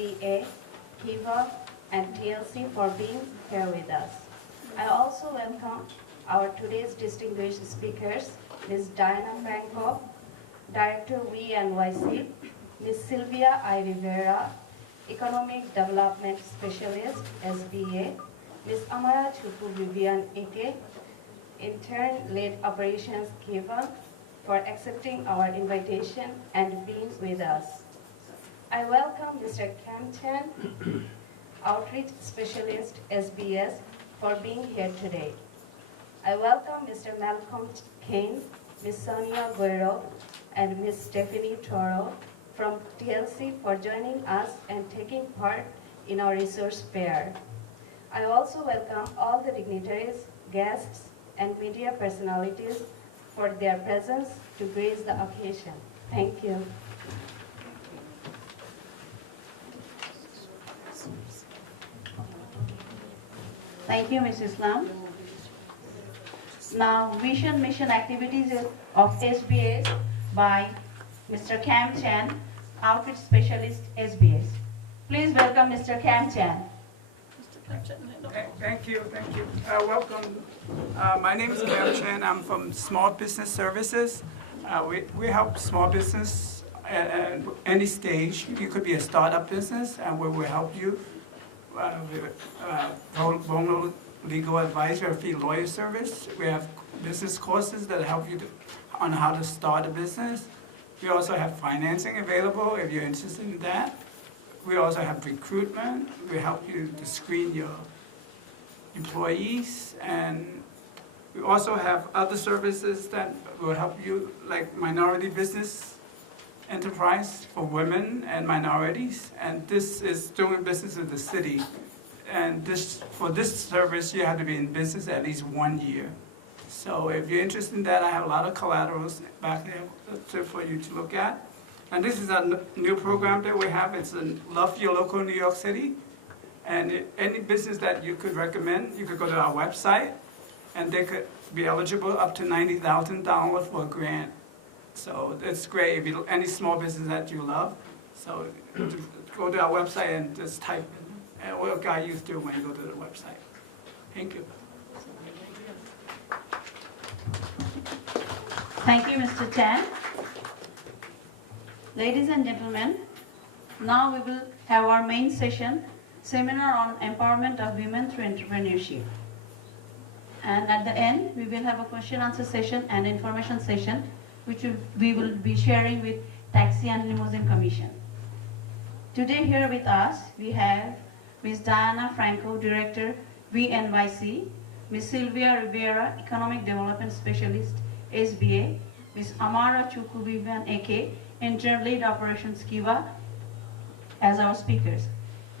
SBA, Kiva, and TLC for being here with us. I also welcome our today's distinguished speakers, Ms. Diana Franco, Director VNYC, Ms. Sylvia I. Rivera, Economic Development Specialist, SBA, Ms. Amara Chupu Vivian Ike, Intern Lead Operations Kiva, for accepting our invitation and being with us. I welcome Mr. Cam Chan, Outreach Specialist, SBS, for being here today. I welcome Mr. Malcolm Kane, Ms. Sonia Guerrero, and Ms. Stephanie Toro from TLC for joining us and taking part in our resource fair. I also welcome all the dignitaries, guests, and media personalities for their presence to grace the occasion. Thank you. Thank you, Ms. Islam. Now, vision mission activities of SBS by Mr. Cam Chan, Outreach Specialist, SBS. Please welcome Mr. Cam Chan. Thank you. Welcome. My name is Cam Chan. I'm from Small Business Services. We help small business at any stage. You could be a startup business, and we will help you with pro bono legal advice or free lawyer service. We have business courses that help you on how to start a business. We also have financing available if you're interested in that. We also have recruitment. We help you to screen your employees, and we also have other services that will help you, like minority business enterprise for women and minorities. And this is doing business in the city. And for this service, you have to be in business at least 1 year. So if you're interested in that, I have a lot of collaterals back there for you to look at. And this is a new program that we have. It's in Love Your Local New York City. And any business that you could recommend, you could go to our website, and they could be eligible up to $90,000 for a grant. So it's great if you any small business that you love. So go to our website and just type in, and we'll guide you through when you go to the website. Thank you. Thank you, Mr. Chan. Ladies and gentlemen, now we will have our main session, Seminar on Empowerment of Women Through Entrepreneurship. And at the end, we will have a question-answer session and information session, which we will be sharing with Taxi and Limousine Commission. Today here with us, we have Ms. Diana Franco, Director, VNYC, Ms. Sylvia Rivera, Economic Development Specialist, SBA, Ms. Amara Chukuvivan AK, Intern Lead Operations Kiva, as our speakers.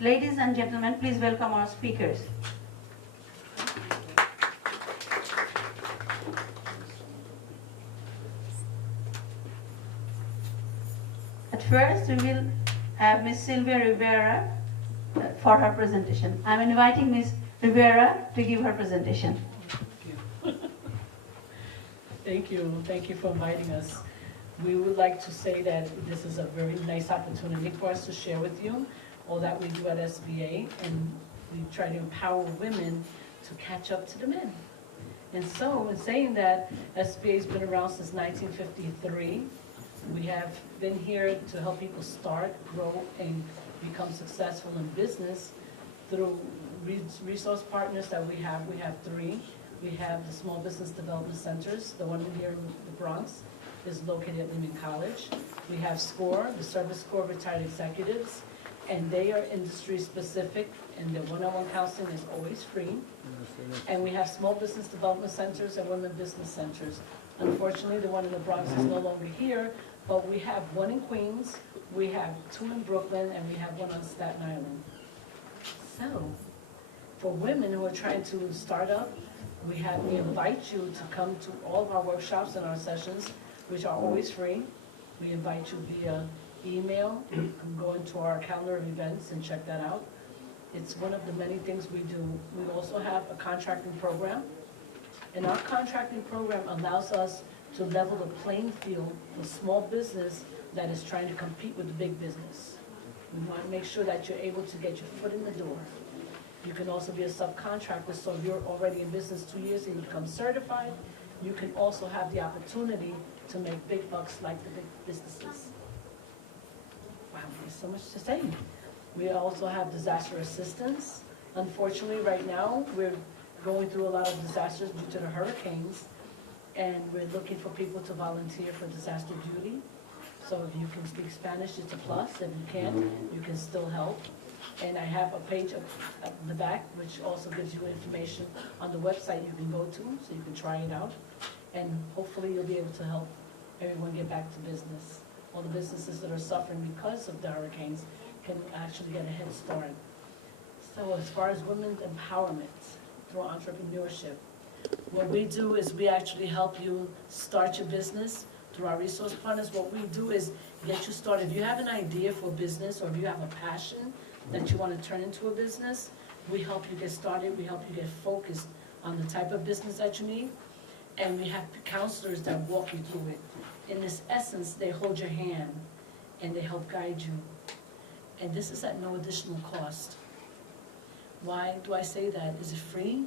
Ladies and gentlemen, please welcome our speakers. At first, we will have Ms. Sylvia Rivera for her presentation. I'm inviting Ms. Rivera to give her presentation. Thank you. Thank you for inviting us. We would like to say that this is a very nice opportunity for us to share with you all that we do at SBA, and we try to empower women to catch up to the men. And so, in saying that, SBA has been around since 1953. We have been here to help people start, grow, and become successful in business through resource partners that we have. We have 3. We have the Small Business Development Centers. The one here in the Bronx is located at Lehman College. We have SCORE, the Service Corps of Retired Executives, and they are industry specific, and their one-on-one counseling is always free. And we have Small Business Development Centers and Women Business Centers. Unfortunately, the one in the Bronx is no longer here, but we have one in Queens, we have 2 in Brooklyn, and we have one on Staten Island. So, for women who are trying to start up, we invite you to come to all of our workshops and our sessions, which are always free. We invite you via email. You can go into our calendar of events and check that out. It's one of the many things we do. We also have a contracting program. And our contracting program allows us to level the playing field for small business that is trying to compete with the big business. We want to make sure that you're able to get your foot in the door. You can also be a subcontractor, so if you're already in business 2 years and you become certified, you can also have the opportunity to make big bucks like the big businesses. Wow, there's so much to say. We also have disaster assistance. Unfortunately, right now, we're going through a lot of disasters due to the hurricanes, and we're looking for people to volunteer for disaster duty. So if you can speak Spanish, it's a plus. If you can't, you can still help. And I have a page at the back, which also gives you information on the website you can go to, so you can try it out. And hopefully you'll be able to help everyone get back to business. All the businesses that are suffering because of the hurricanes can actually get a head start. So as far as women's empowerment through entrepreneurship, what we do is we actually help you start your business through our resource partners. What we do is get you started. If you have an idea for a business, or if you have a passion that you want to turn into a business, we help you get started. We help you get focused on the type of business that you need. And we have counselors that walk you through it. In this essence, they hold your hand and they help guide you. And this is at no additional cost. Why do I say that? Is it free?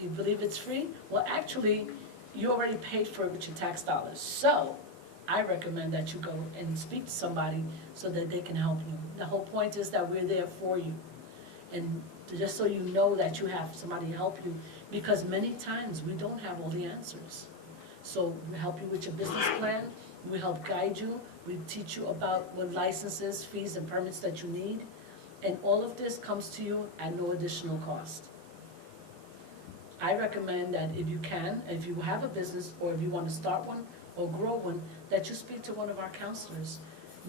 You believe it's free? Well, actually, you already paid for it with your tax dollars. So I recommend that you go and speak to somebody so that they can help you. The whole point is that we're there for you. And just so you know that you have somebody to help you, because many times we don't have all the answers. So we help you with your business plan, we help guide you, we teach you about what licenses, fees, and permits that you need. And all of this comes to you at no additional cost. I recommend that if you can, if you have a business or if you want to start one or grow one, that you speak to one of our counselors.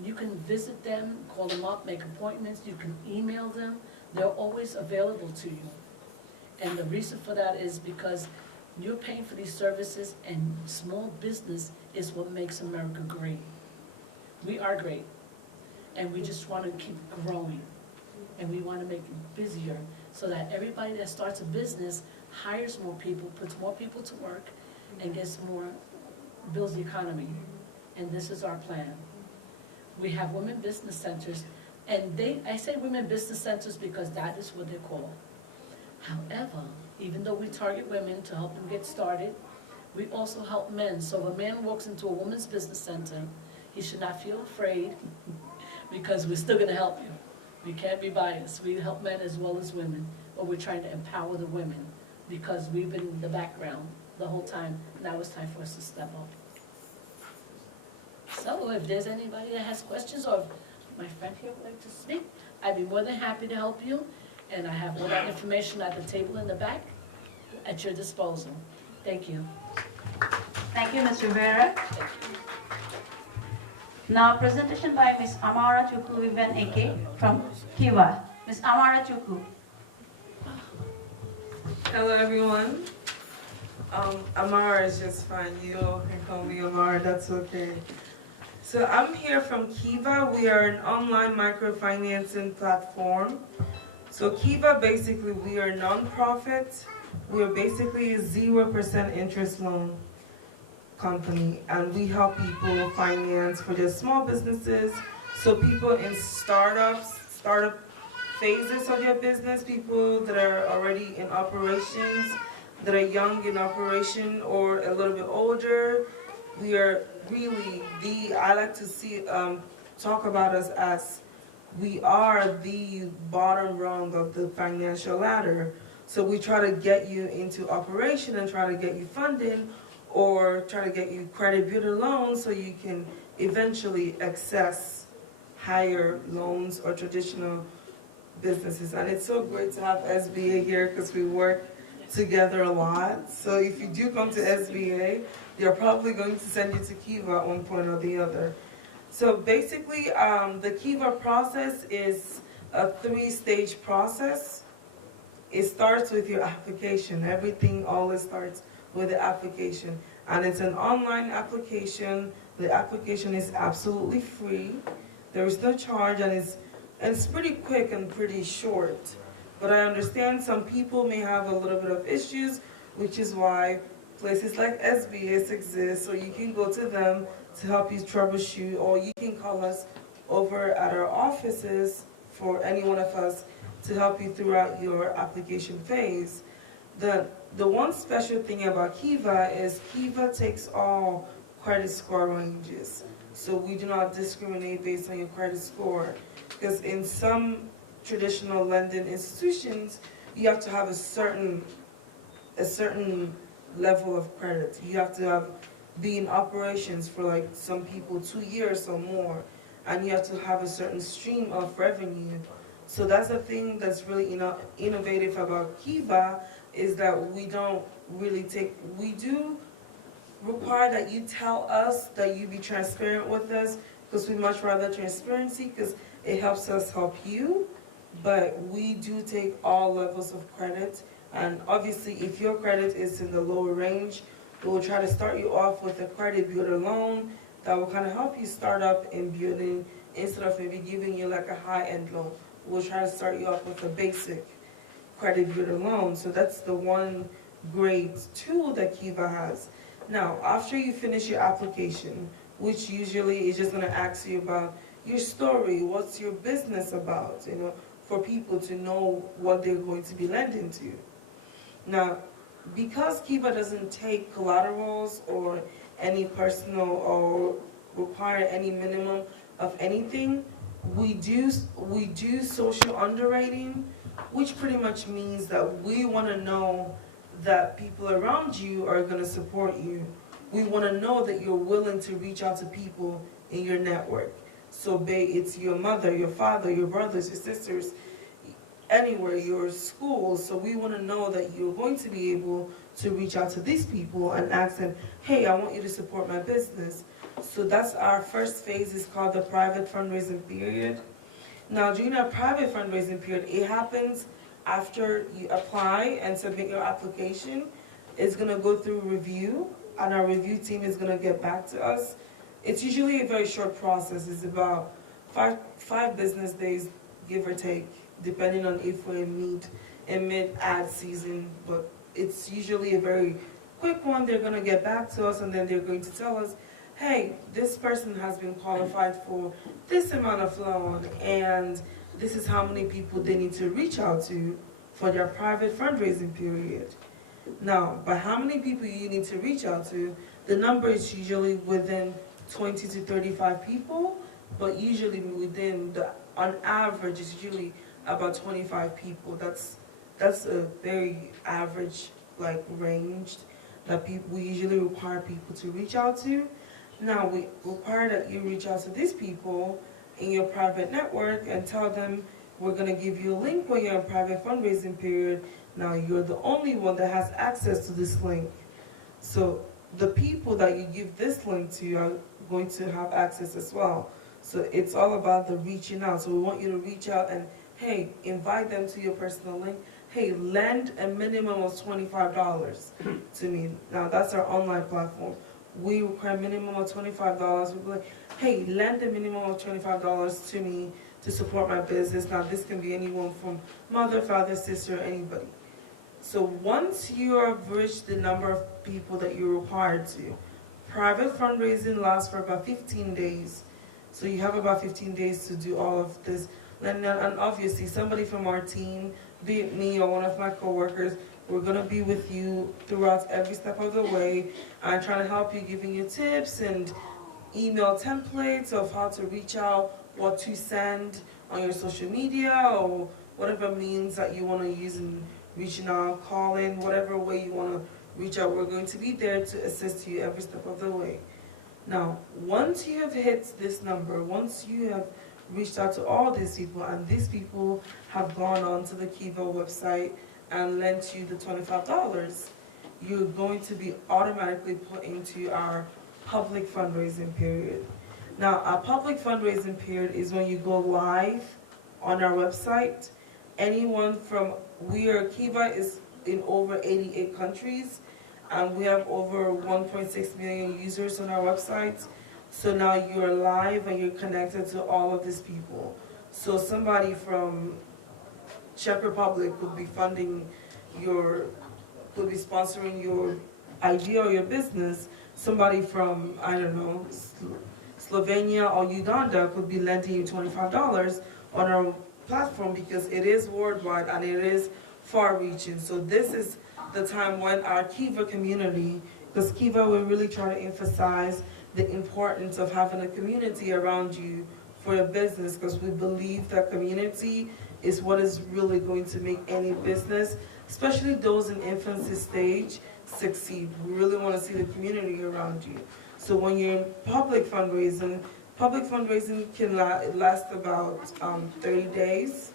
You can visit them, call them up, make appointments, you can email them. They're always available to you. And the reason for that is because you're paying for these services, and small business is what makes America great. We are great, and we just want to keep growing. And we want to make it busier so that everybody that starts a business hires more people, puts more people to work, and gets more, builds the economy. And this is our plan. We have women business centers, and I say women business centers because that is what they're called. However, even though we target women to help them get started, we also help men. So if a man walks into a women's business center, he should not feel afraid because we're still going to help you. We can't be biased. We help men as well as women, but we're trying to empower the women because we've been in the background the whole time. Now it's time for us to step up. So if there's anybody that has questions, or if my friend here would like to speak, I'd be more than happy to help you. And I have all that information at the table in the back at your disposal. Thank you. Thank you, Ms. Rivera. Now, presentation by Ms. Amara Chukwu Vivian Eke from Kiva. Ms. Amara Chukwu. Hello, everyone. Amara is just fine. You all can call me Amara, that's okay. So I'm here from Kiva. We are an online microfinancing platform. So Kiva, basically, we are a non-profit. We are basically a 0% interest loan company, and we help people finance for their small businesses. So people in startup phases of their business, people that are already in operations, that are young in operation or a little bit older. We are really I like to talk about us as we are the bottom rung of the financial ladder. So we try to get you into operation and try to get you funding, or try to get you credit builder loans so you can eventually access higher loans or traditional businesses. And it's so great to have SBA here because we work together a lot. So if you do come to SBA, they're probably going to send you to Kiva at one point or the other. So basically, the Kiva process is a 3-stage process. It starts with your application. Everything always starts with the application. And it's an online application. The application is absolutely free. There is no charge, and it's pretty quick and pretty short. But I understand some people may have a little bit of issues, which is why places like SBS exist, so you can go to them to help you troubleshoot, or you can call us over at our offices for any one of us to help you throughout your application phase. The one special thing about Kiva is Kiva takes all credit score ranges. So we do not discriminate based on your credit score. Because in some traditional lending institutions, you have to have a certain level of credit. You have to be in operations for like some people 2 years or more, and you have to have a certain stream of revenue. So that's the thing that's really innovative about Kiva, is that we don't really we do require that you tell us, that you be transparent with us, because we much rather transparency, because it helps us help you. But we do take all levels of credit, and obviously if your credit is in the lower range, we will try to start you off with a credit builder loan that will kind of help you start up in building, instead of maybe giving you like a high-end loan. We'll try to start you off with a basic credit builder loan. So that's the one great tool that Kiva has. Now, after you finish your application, which usually is just going to ask you about your story, what's your business about, for people to know what they're going to be lending to. Now, because Kiva doesn't take collaterals or any personal or require any minimum of anything, we do social underwriting, which pretty much means that we want to know that people around you are going to support you. We want to know that you're willing to reach out to people in your network. So it's your mother, your father, your brothers, your sisters, anywhere, your school. So we want to know that you're going to be able to reach out to these people and ask them, hey, I want you to support my business. So that's our first phase, is called the private fundraising period. Now, during our private fundraising period, it happens after you apply and submit your application. It's going to go through review, and our review team is going to get back to us. It's usually a very short process. It's about five business days, give or take, depending on if we're in mid-ad season. But it's usually a very quick one. They're going to get back to us, and then they're going to tell us, hey, this person has been qualified for this amount of loan, and this is how many people they need to reach out to for their private fundraising period. Now, by how many people you need to reach out to, the number is usually within 20 to 35 people, but usually on average, it's usually about 25 people. That's a very average range that we usually require people to reach out to. Now, we require that you reach out to these people in your private network and tell them, we're going to give you a link when you're in private fundraising period. Now, you're the only one that has access to this link. So the people that you give this link to are going to have access as well. So it's all about the reaching out. So we want you to reach out and, hey, invite them to your personal link. Hey, lend a minimum of $25 to me. Now, that's our online platform. We require a minimum of $25. We'll be like, hey, lend a minimum of $25 to me to support my business. Now, this can be anyone from mother, father, sister, anybody. So once you have reached the number of people that you're required to, private fundraising lasts for about 15 days. So you have about 15 days to do all of this. And obviously, somebody from our team, be it me or one of my coworkers, we're going to be with you throughout every step of the way and trying to help you, giving you tips and email templates of how to reach out, what to send on your social media, or whatever means that you want to use in reaching out, calling, whatever way you want to reach out. We're going to be there to assist you every step of the way. Now, once you have hit this number, once you have reached out to all these people, and these people have gone on to the Kiva website and lent you the $25, you're going to be automatically put into our public fundraising period. Now, our public fundraising period is when you go live on our website. Anyone from, Kiva is in over 88 countries, and we have over 1.6 million users on our website. So now you're live and you're connected to all of these people. So somebody from Czech Republic could be could be sponsoring your idea or your business. Somebody from, I don't know, Slovenia or Uganda could be lending you $25 on our platform because it is worldwide and it is far-reaching. So this is the time when our Kiva community, because Kiva, we really try to emphasize the importance of having a community around you for your business, because we believe that community is what is really going to make any business, especially those in infancy stage, succeed. We really want to see the community around you. So when you're in public fundraising can last about 30 days.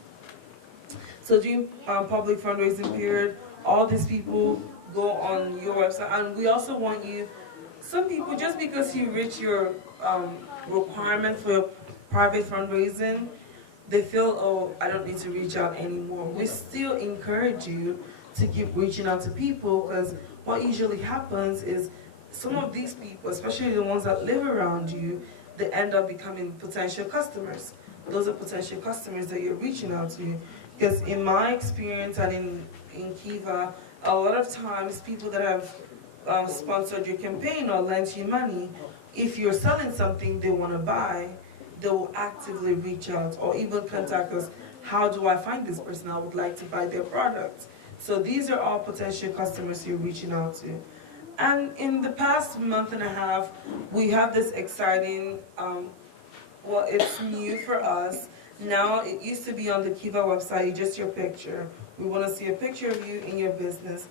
So during public fundraising period, all these people go on your website, and we also want you, some people, just because you reach your requirement for your private fundraising, they feel, oh, I don't need to reach out anymore. We still encourage you to keep reaching out to people, because what usually happens is some of these people, especially the ones that live around you, they end up becoming potential customers. Those are potential customers that you're reaching out to. Because in my experience and in Kiva, a lot of times people that have sponsored your campaign or lent you money, if you're selling something they want to buy, they will actively reach out or even contact us. How do I find this person? I would like to buy their product. So these are all potential customers you're reaching out to. And in the past month and a half, we have this exciting, well, it's new for us. Now, it used to be on the Kiva website, just your picture. We want to see a picture of you in your business.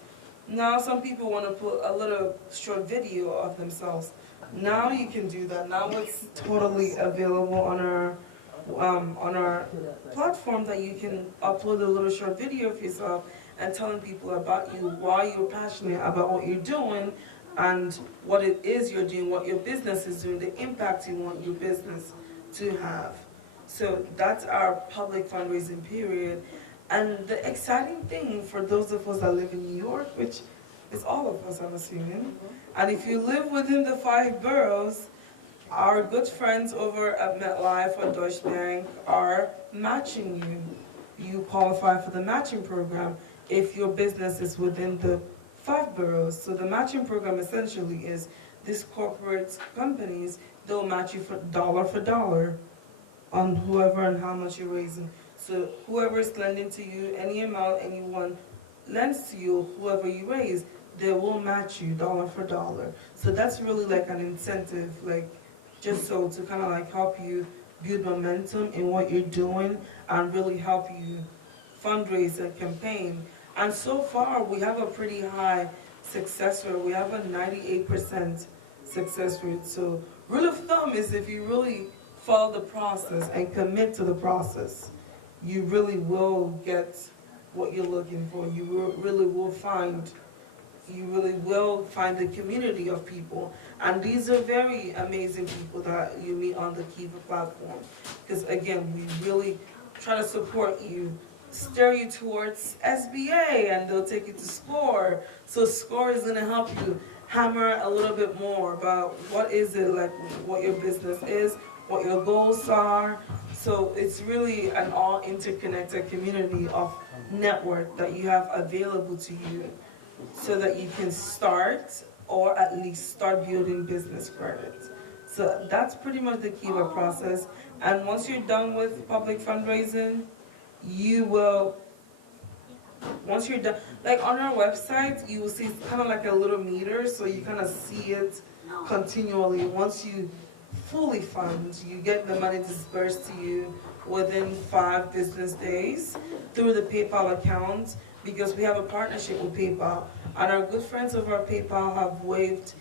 Now, some people want to put a little short video of themselves. Now you can do that. Now it's totally available on our platform, that you can upload a little short video of yourself and telling people about you, why you're passionate about what you're doing, and what it is you're doing, what your business is doing, the impact you want your business to have. So that's our public fundraising period. And the exciting thing for those of us that live in New York, which is all of us, I'm assuming, and if you live within the 5 boroughs, our good friends over at MetLife or Deutsche Bank are matching you. You qualify for the matching program if your business is within the 5 boroughs. So the matching program essentially is these corporate companies, they'll match you for dollar on whoever and how much you're raising. So whoever is lending to you, any amount anyone lends to you, whoever you raise, they will match you dollar for dollar. So that's really like an incentive, like just so to kind of like help you build momentum in what you're doing and really help you fundraise and campaign. And so far, we have a pretty high success rate. We have a 98% success rate. So rule of thumb is if you really follow the process and commit to the process, you really will get what you're looking for. You really will find the community of people. And these are very amazing people that you meet on the Kiva platform. Because again, we really try to support you, steer you towards SBA, and they'll take you to SCORE. So SCORE is gonna help you hammer a little bit more about what is it, like what your business is, what your goals are. So it's really an all interconnected community of network that you have available to you so that you can start, or at least start building business credit. So that's pretty much the Kiva process. And once you're done with public fundraising, you will, once you're done, like on our website, you will see it's kind of like a little meter, so you kind of see it continually. Once you fully fund, you get the money dispersed to you within 5 business days through the PayPal account, because we have a partnership with PayPal. And our good friends over at PayPal have waived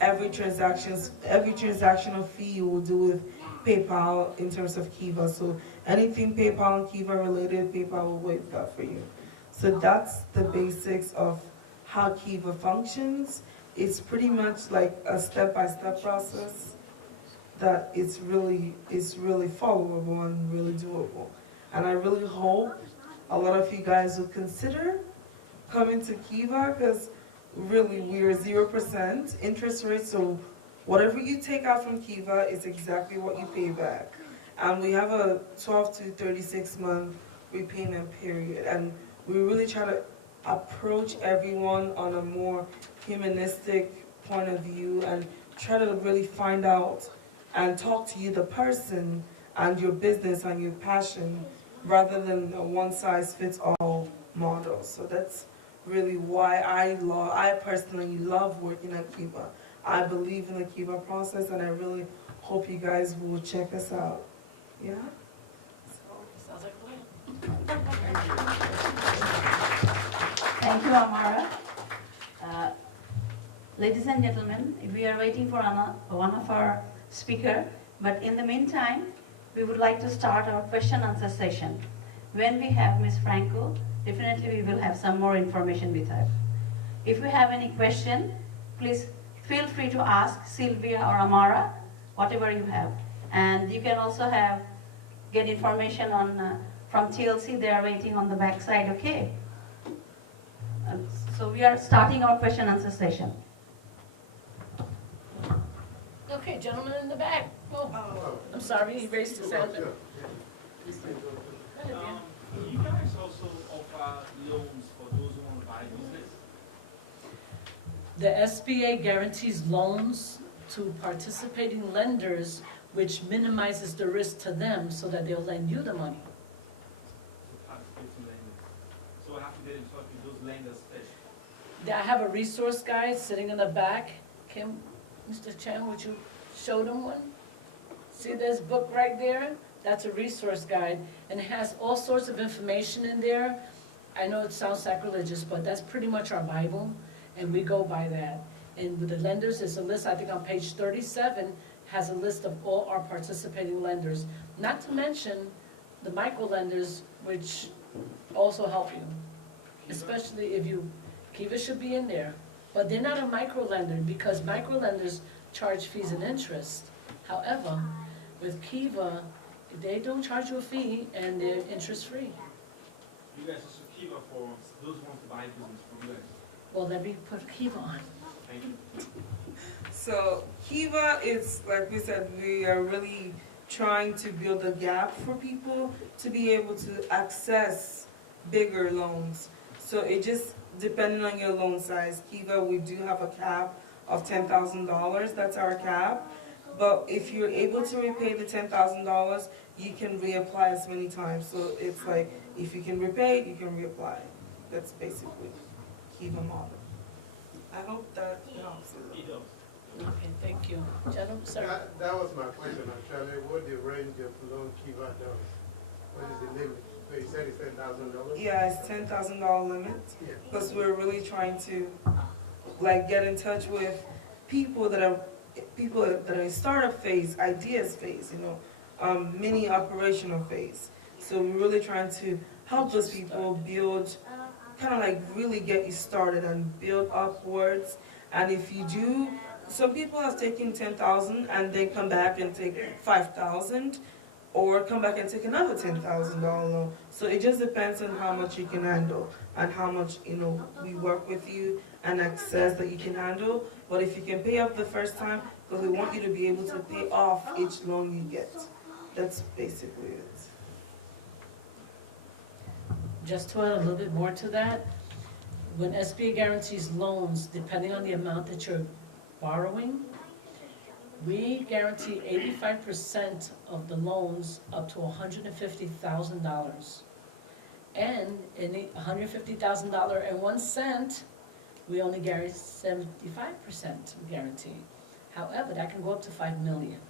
every transactional fee you will do with PayPal in terms of Kiva. So anything PayPal and Kiva related, PayPal will waive that for you. So that's the basics of how Kiva functions. It's pretty much like a step-by-step process that it's really followable and really doable. And I really hope a lot of you guys will consider coming to Kiva, because really we're 0% interest rate, so whatever you take out from Kiva is exactly what you pay back. And we have a 12 to 36 month repayment period, and we really try to approach everyone on a more humanistic point of view and try to really find out and talk to you, the person, and your business and your passion, rather than a one-size-fits-all model. So that's really why I personally love working at Kiva. I believe in the Kiva process, and I really hope you guys will check us out. Yeah? Sounds like a plan. Thank you, Amara. Ladies and gentlemen, we are waiting for one of our speaker, but in the meantime, we would like to start our question answer session. When we have Ms. Franco, definitely we will have some more information with her. If you have any question, please feel free to ask Sylvia or Amara, whatever you have. And you can also get information on from TLC. They are waiting on the back side, okay? So we are starting our question answer session. Okay, gentleman in the back. Oh, I'm sorry, he raised his hand. You guys also offer loans for those who want to buy business? The SBA guarantees loans to participating lenders, which minimizes the risk to them so that they'll lend you the money. So participating lenders. So I have to get in touch with those lenders first. I have a resource guide sitting in the back. Kim, Mr. Chen, would you show them one? See this book right there? That's a resource guide, and it has all sorts of information in there. I know it sounds sacrilegious, but that's pretty much our Bible, and we go by that. And with the lenders, there's a list, I think on page 37, has a list of all our participating lenders. Not to mention the micro lenders, which also help you, especially if you, Kiva should be in there. But they're not a micro lender because micro lenders charge fees and interest. However, with Kiva, they don't charge you a fee and they're interest free. You guys also Kiva for those who want to buy business from you guys. Well, let me put Kiva on. Thank you. So Kiva is, like we said, we are really trying to build a gap for people to be able to access bigger loans. So it just, depending on your loan size, Kiva, we do have a cap of $10,000. That's our cap. But if you're able to repay the $10,000, you can reapply as many times. So it's like, if you can repay, you can reapply. That's basically Kiva model. I hope that helps. It does. Okay, thank you. Gentlemen, sir. That was my question actually. What the range of loan Kiva does? What is the limit? So you said it's $10,000? Yeah, it's $10,000 limit. Yeah. Because we're really trying to like get in touch with people that are in startup phase, ideas phase, mini operational phase. So we're really trying to help those people build, kind of like really get you started and build upwards. And if you do, some people have taken 10,000 and they come back and take 5,000, or come back and take another $10,000 loan. So it just depends on how much you can handle and how much we work with you and access that you can handle. But if you can pay up the first time, because we want you to be able to pay off each loan you get. That's basically it. Just to add a little bit more to that, when SBA guarantees loans, depending on the amount that you're borrowing, we guarantee 85% of the loans up to $150,000. And in $150,000 and 1 cent, we only guarantee 75% guarantee. However, that can go up to $5 million.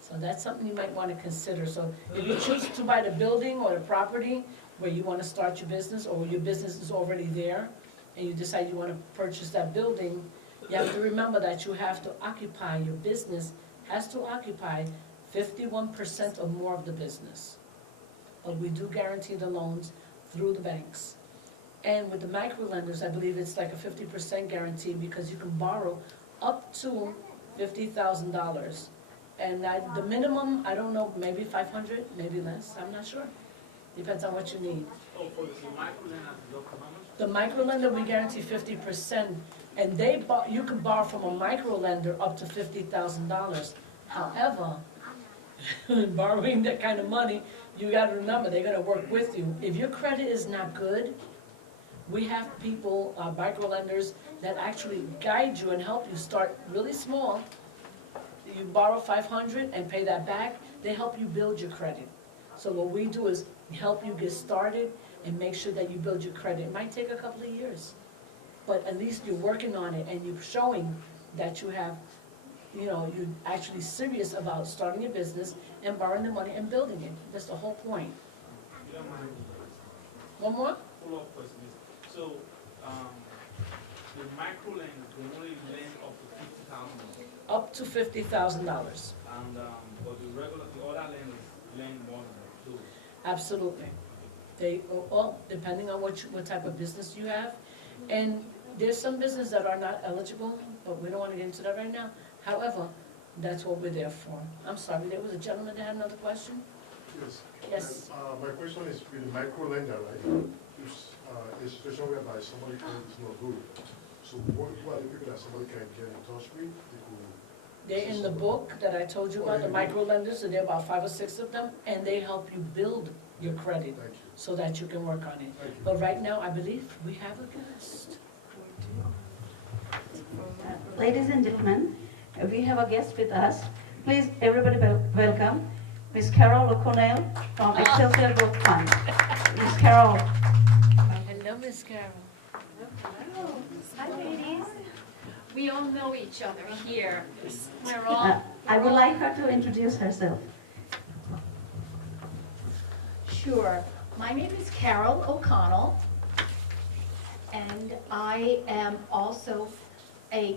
So that's something you might want to consider. So if you choose to buy the building or the property where you want to start your business, or your business is already there, and you decide you want to purchase that building, you have to remember that you have to occupy, your business has to occupy 51% or more of the business. But we do guarantee the loans through the banks. And with the micro lenders, I believe it's like a 50% guarantee because you can borrow up to $50,000. And the minimum, I don't know, maybe 500, maybe less, I'm not sure. Depends on what you need. Oh, for the microlender, how much? The micro lender, we guarantee 50%, and you can borrow from a micro lender up to $50,000. However, borrowing that kind of money, you gotta remember, they're gonna work with you. If your credit is not good, we have people, micro lenders, that actually guide you and help you start really small. you borrow 500 and pay that back, they help you build your credit. So what we do is help you get started and make sure that you build your credit. It might take a couple of years, but at least you're working on it and you're showing that you have, you know, you're actually serious about starting a business and borrowing the money and building it. That's the whole point. You don't mind? One more? Follow-up question is, so, the micro lenders, they only lend up to $50,000. Up to $50,000. And, but the other lenders lend more than those. Absolutely. They, well, depending on what type of business you have. And there's some businesses that are not eligible, but we don't want to get into that right now. However, that's what we're there for. I'm sorry, there was a gentleman that had another question? Yes. Yes. And, my question is with the micro lender, right? If a situation whereby somebody is not good, so who are the people that somebody can get in touch with? They're in the book that I told you about, the micro lenders, and there are about 5 or 6 of them, and they help you build your credit Thank you. so that you can work on it. Thank you. But right now, I believe we have a guest. Ladies and gentlemen, we have a guest with us. Please, everybody welcome Ms. Carol O'Connell from Excelsior Growth Fund. Ms. Carol. Hello, Miss Carol. Hi, ladies. We all know each other here. We're all. I would like her to introduce herself. Sure. My name is Carol O'Connell, and I am also I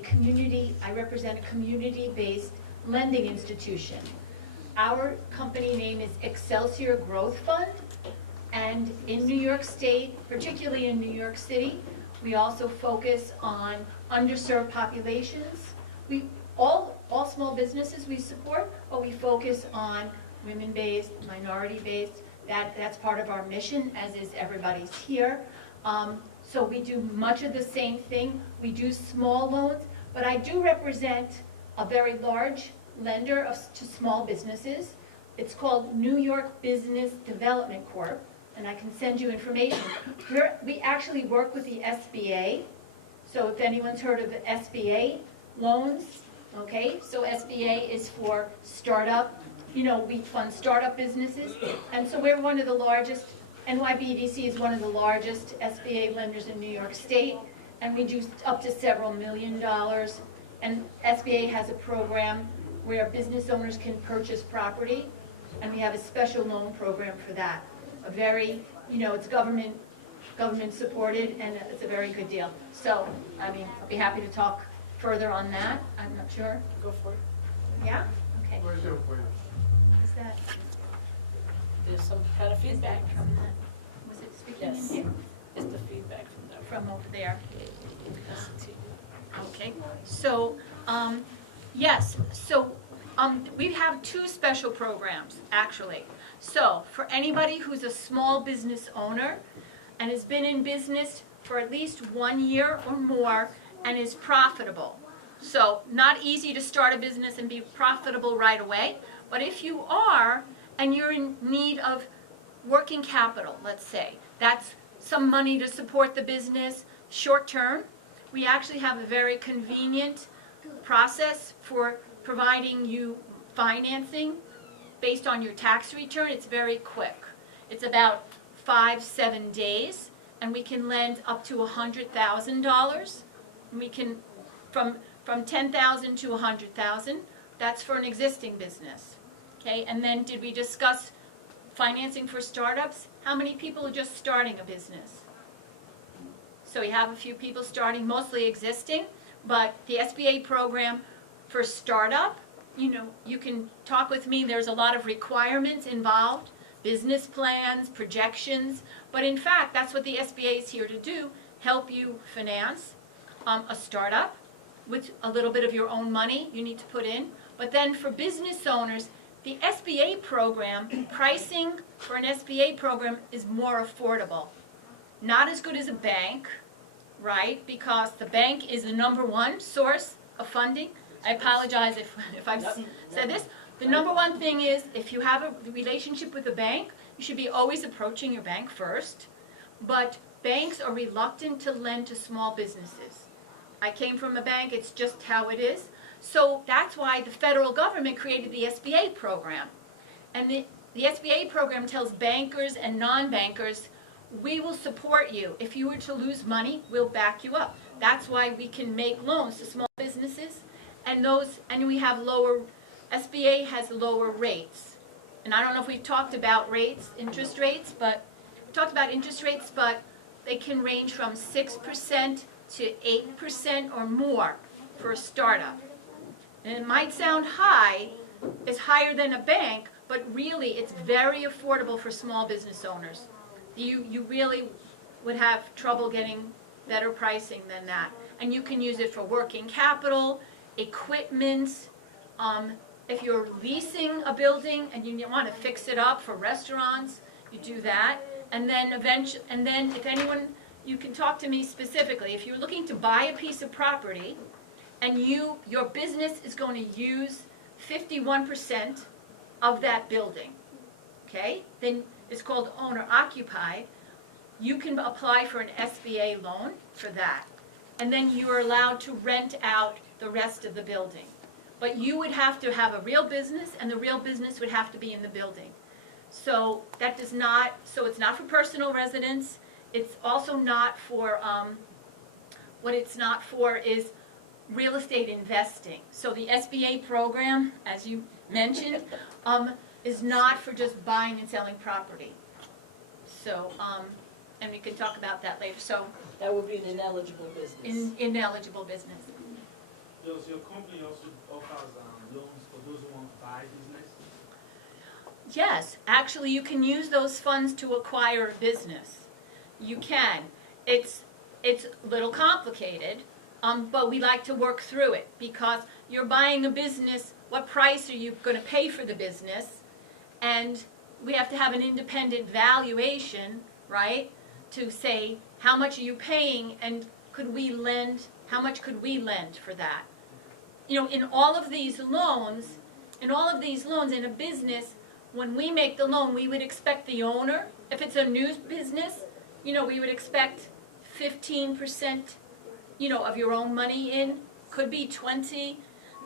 represent a community-based lending institution. Our company name is Excelsior Growth Fund, and in New York State, particularly in New York City, we also focus on underserved populations. All small businesses we support, but we focus on women-based, minority-based. That's part of our mission, as is everybody's here. So we do much of the same thing. We do small loans, but I do represent a very large lender to small businesses. It's called New York Business Development Corp, and I can send you information. We actually work with the SBA, so if anyone's heard of the SBA loans, okay? So SBA is for startup, we fund startup businesses, and so we're one of the largest, NYBDC is one of the largest SBA lenders in New York State, and we do up to several $1 million. And SBA has a program where business owners can purchase property, and we have a special loan program for that. A very, it's government supported, and it's a very good deal. So, I'll be happy to talk further on that. I'm not sure. Go for it. Yeah? Okay. Question for you. Is that? There's some kind of feedback. From the, was it speaking in Yes. here? It's the feedback from that. From over there. That's the TV. Okay, so, yes, so we have 2 special programs, actually. So, for anybody who's a small business owner and has been in business for at least 1 year or more and is profitable. So, not easy to start a business and be profitable right away, but if you are, and you're in need of working capital, let's say, that's some money to support the business short term, we actually have a very convenient process for providing you financing based on your tax return. It's very quick. It's about 5-7 days, and we can lend up to $100,000. We can, from $10,000 to $100,000. That's for an existing business. Okay, and then did we discuss financing for startups? How many people are just starting a business? So we have a few people starting, mostly existing, but the SBA program for startup, you can talk with me. There's a lot of requirements involved, business plans, projections, but in fact, that's what the SBA is here to do, help you finance a startup with a little bit of your own money you need to put in. But then for business owners, the SBA program, pricing for an SBA program is more affordable. Not as good as a bank, right? Because the bank is the #1 source of funding. I apologize if I've said this. The #1 thing is, if you have a relationship with a bank, you should be always approaching your bank first. But banks are reluctant to lend to small businesses. I came from a bank, it's just how it is. So that's why the federal government created the SBA program. And the SBA program tells bankers and non-bankers, we will support you. If you were to lose money, we'll back you up. That's why we can make loans to small businesses, and we have lower, SBA has lower rates. And I don't know if we've talked about rates, interest rates, but they can range from 6% to 8% or more for a startup. And it might sound high, it's higher than a bank, but really it's very affordable for small business owners. You really would have trouble getting better pricing than that. And you can use it for working capital, equipment, if you're leasing a building and you want to fix it up for restaurants, you do that. And then if anyone, you can talk to me specifically. If you're looking to buy a piece of property and your business is going to use 51% of that building, okay? Then it's called owner occupied. You can apply for an SBA loan for that. And then you are allowed to rent out the rest of the building. But you would have to have a real business, and the real business would have to be in the building. So it's not for personal residence. It's also not for, what it's not for is real estate investing. So the SBA program, as you mentioned, is not for just buying and selling property. So, and we can talk about that later. So That would be an ineligible business. ineligible business. Does your company also offers loans for those who want to buy business? Yes, actually you can use those funds to acquire a business. You can. It's a little complicated, but we like to work through it because you're buying a business, what price are you going to pay for the business? And we have to have an independent valuation, right, to say how much are you paying and how much could we lend for that? You know, in all of these loans, in a business, when we make the loan, we would expect the owner, if it's a new business, we would expect 15%, of your own money in, could be 20.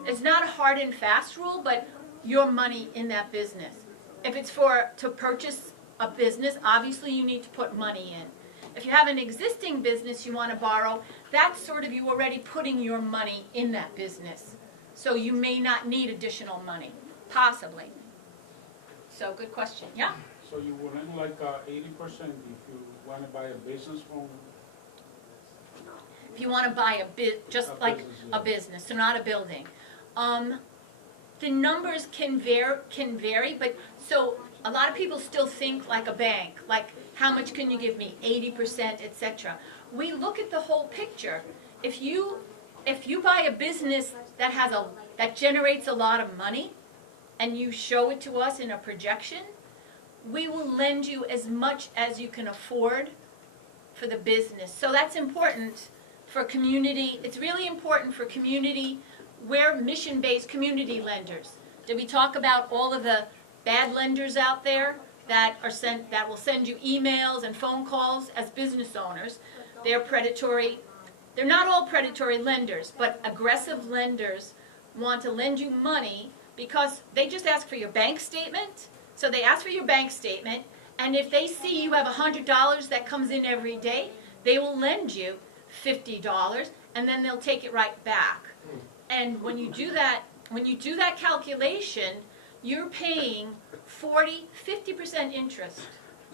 It's not a hard and fast rule, but your money in that business. If it's to purchase a business, obviously you need to put money in. If you have an existing business you want to borrow, that's sort of you already putting your money in that business. So you may not need additional money, possibly. So good question, yeah? So you will lend like 80% if you want to buy a business from? If you want to buy a business, so not a building. The numbers can vary, but so a lot of people still think like a bank, like how much can you give me, 80%, etc. We look at the whole picture. If you buy a business that generates a lot of money, and you show it to us in a projection, we will lend you as much as you can afford for the business. So that's important for community. It's really important for community. We're mission-based community lenders. Did we talk about all of the bad lenders out there that will send you emails and phone calls as business owners? They're predatory. They're not all predatory lenders, but aggressive lenders want to lend you money because they just ask for your bank statement. So they ask for your bank statement, and if they see you have $100 that comes in every day, they will lend you $50, and then they'll take it right back. And when you do that calculation, you're paying 50% interest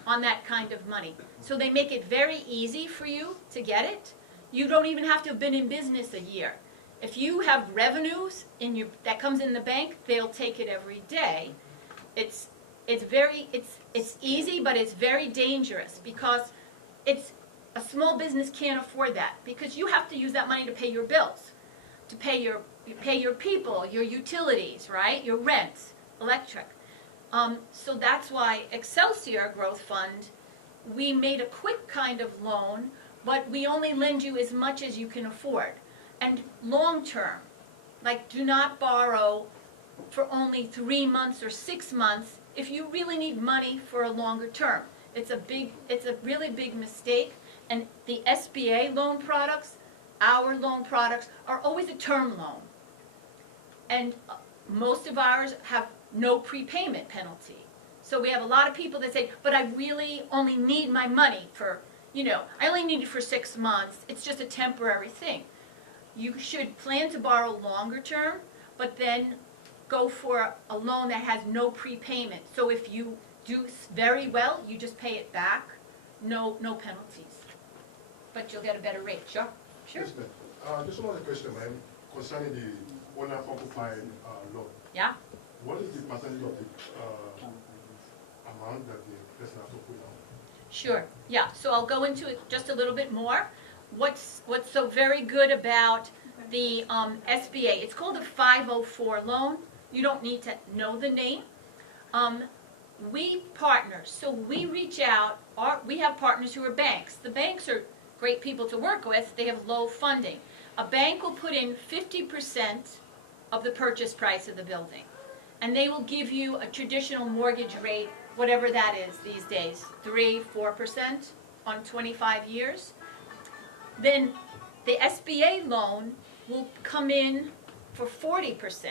on that kind of money. So they make it very easy for you to get it. You don't even have to have been in business a year. If you have revenues that comes in the bank, they'll take it every day. It's easy, but it's very dangerous because a small business can't afford that because you have to use that money to pay your bills, to pay your people, your utilities, right? Your rent, electric. So that's why Excelsior Growth Fund, we made a quick kind of loan, but we only lend you as much as you can afford. And long term, like do not borrow for only 3 months or 6 months if you really need money for a longer term. It's a really big mistake. And the SBA loan products, our loan products, are always a term loan. And most of ours have no prepayment penalty. So we have a lot of people that say, but I really only need my money for, I only need it for 6 months. It's just a temporary thing. You should plan to borrow longer term, but then go for a loan that has no prepayment. So if you do very well, you just pay it back, no penalties. But you'll get a better rate, sure? Sure. Yes, ma'am. Just another question, ma'am, concerning the owner-occupied loan. Yeah? What is the percentage of the amount that the person has to put down? Sure, yeah, so I'll go into it just a little bit more. What's so very good about the SBA, it's called a 504 loan. You don't need to know the name. We partner, so we reach out, we have partners who are banks. The banks are great people to work with, they have low funding. A bank will put in 50% of the purchase price of the building, and they will give you a traditional mortgage rate, whatever that is these days, 3-4% on 25 years. Then the SBA loan will come in for 40%,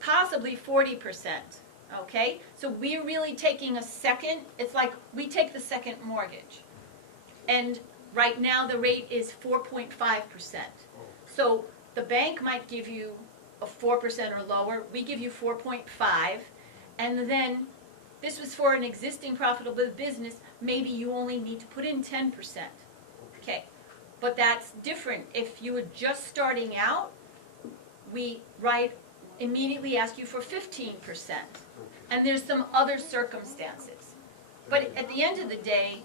possibly 40%, okay? So we're really taking a second, it's like we take the second mortgage. And right now the rate is 4.5%. So the bank might give you a 4% or lower, we give you 4.5, and then this was for an existing profitable business, maybe you only need to put in 10%. Okay, but that's different. If you were just starting out, we immediately ask you for 15%. And there's some other circumstances. But at the end of the day,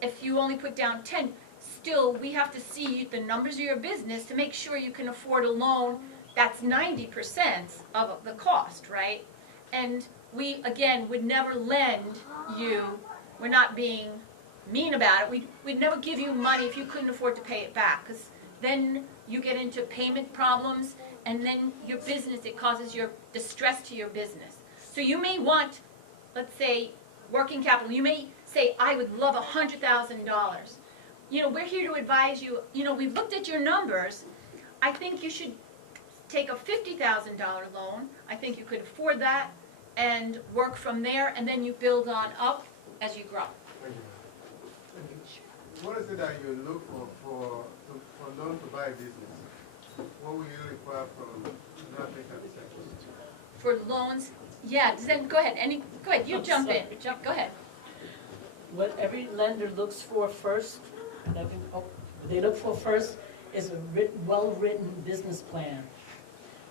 if you only put down 10, still we have to see the numbers of your business to make sure you can afford a loan that's 90% of the cost, right? And we, again, would never lend you, we're not being mean about it, we'd never give you money if you couldn't afford to pay it back, because then you get into payment problems, and then your business, it causes your distress to your business. So you may want, let's say, working capital, you may say, I would love $100,000. We're here to advise you, we've looked at your numbers, I think you should take a $50,000 loan, I think you could afford that, and work from there, and then you build on up as you grow. Thank you. What is it that you look for loan to buy a business? What will you require from an applicant? For loans, yeah, then go ahead, go ahead, you jump in, go ahead. What every lender looks for first, they look for first is a well-written business plan.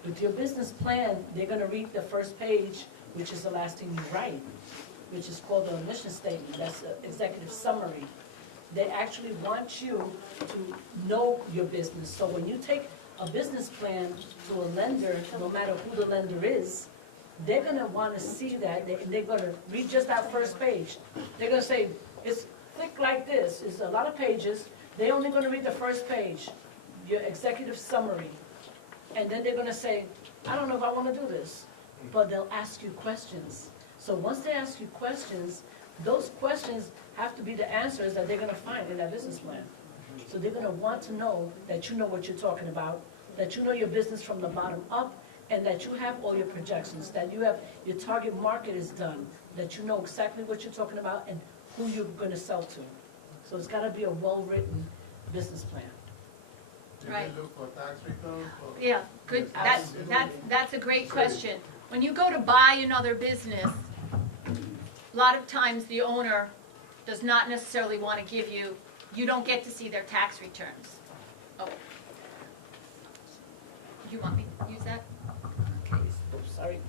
With your business plan, they're going to read the first page, which is the last thing you write, which is called the mission statement. That's the executive summary. They actually want you to know your business. So when you take a business plan to a lender, no matter who the lender is, they're going to want to see that. They're going to read just that first page. They're going to say, it's thick like this. It's a lot of pages. They're only going to read the first page, your executive summary. And then they're going to say, I don't know if I want to do this. But they'll ask you questions. So once they ask you questions, those questions have to be the answers that they're going to find in that business plan. So they're going to want to know that you know what you're talking about, that you know your business from the bottom up, and that you have all your projections, that you have your target market is done, that you know exactly what you're talking about and who you're going to sell to. So it's got to be a well-written business plan. Do Right. you look for tax returns? Yeah, good, that's a great question. When you go to buy another business, a lot of times the owner does not necessarily want to give you, you don't get to see their tax returns. Oh. You want me to use that? Okay. Oops, sorry.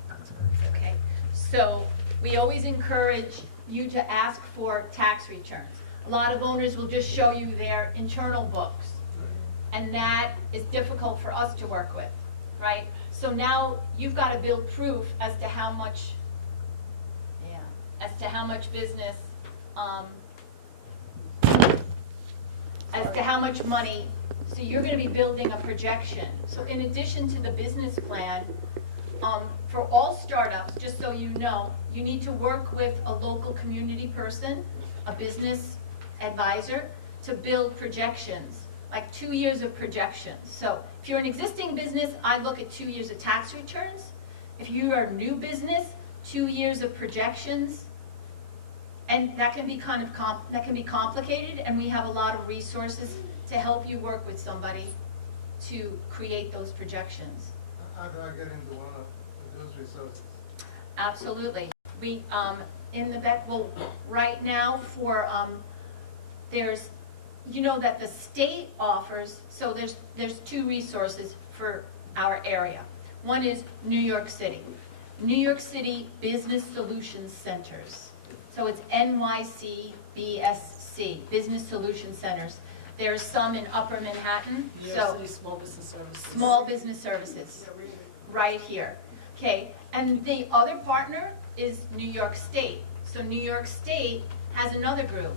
Okay. So we always encourage you to ask for tax returns. A lot of owners will just show you their internal books, and that is difficult for us to work with, right? So now you've got to build proof as to how much, business, as to how much money. So you're going to be building a projection. So in addition to the business plan, for all startups, just so you know, you need to work with a local community person, a business advisor, to build projections like 2 years of projections. So if you're an existing business, I look at 2 years of tax returns. If you are a new business, 2 years of projections. And that can be complicated, and we have a lot of resources to help you work with somebody to create those projections. How do I get into one of those resources? Absolutely. We, in the back, well, right now for, there's, you know that the state offers, so there's 2 resources for our area. One is New York City. New York City Business Solutions Centers. So it's NYCBSC, Business Solution Centers. There's some in Upper Manhattan, New so York City Small Business Services. small business services, right here. Okay, and the other partner is New York State. So New York State has another group.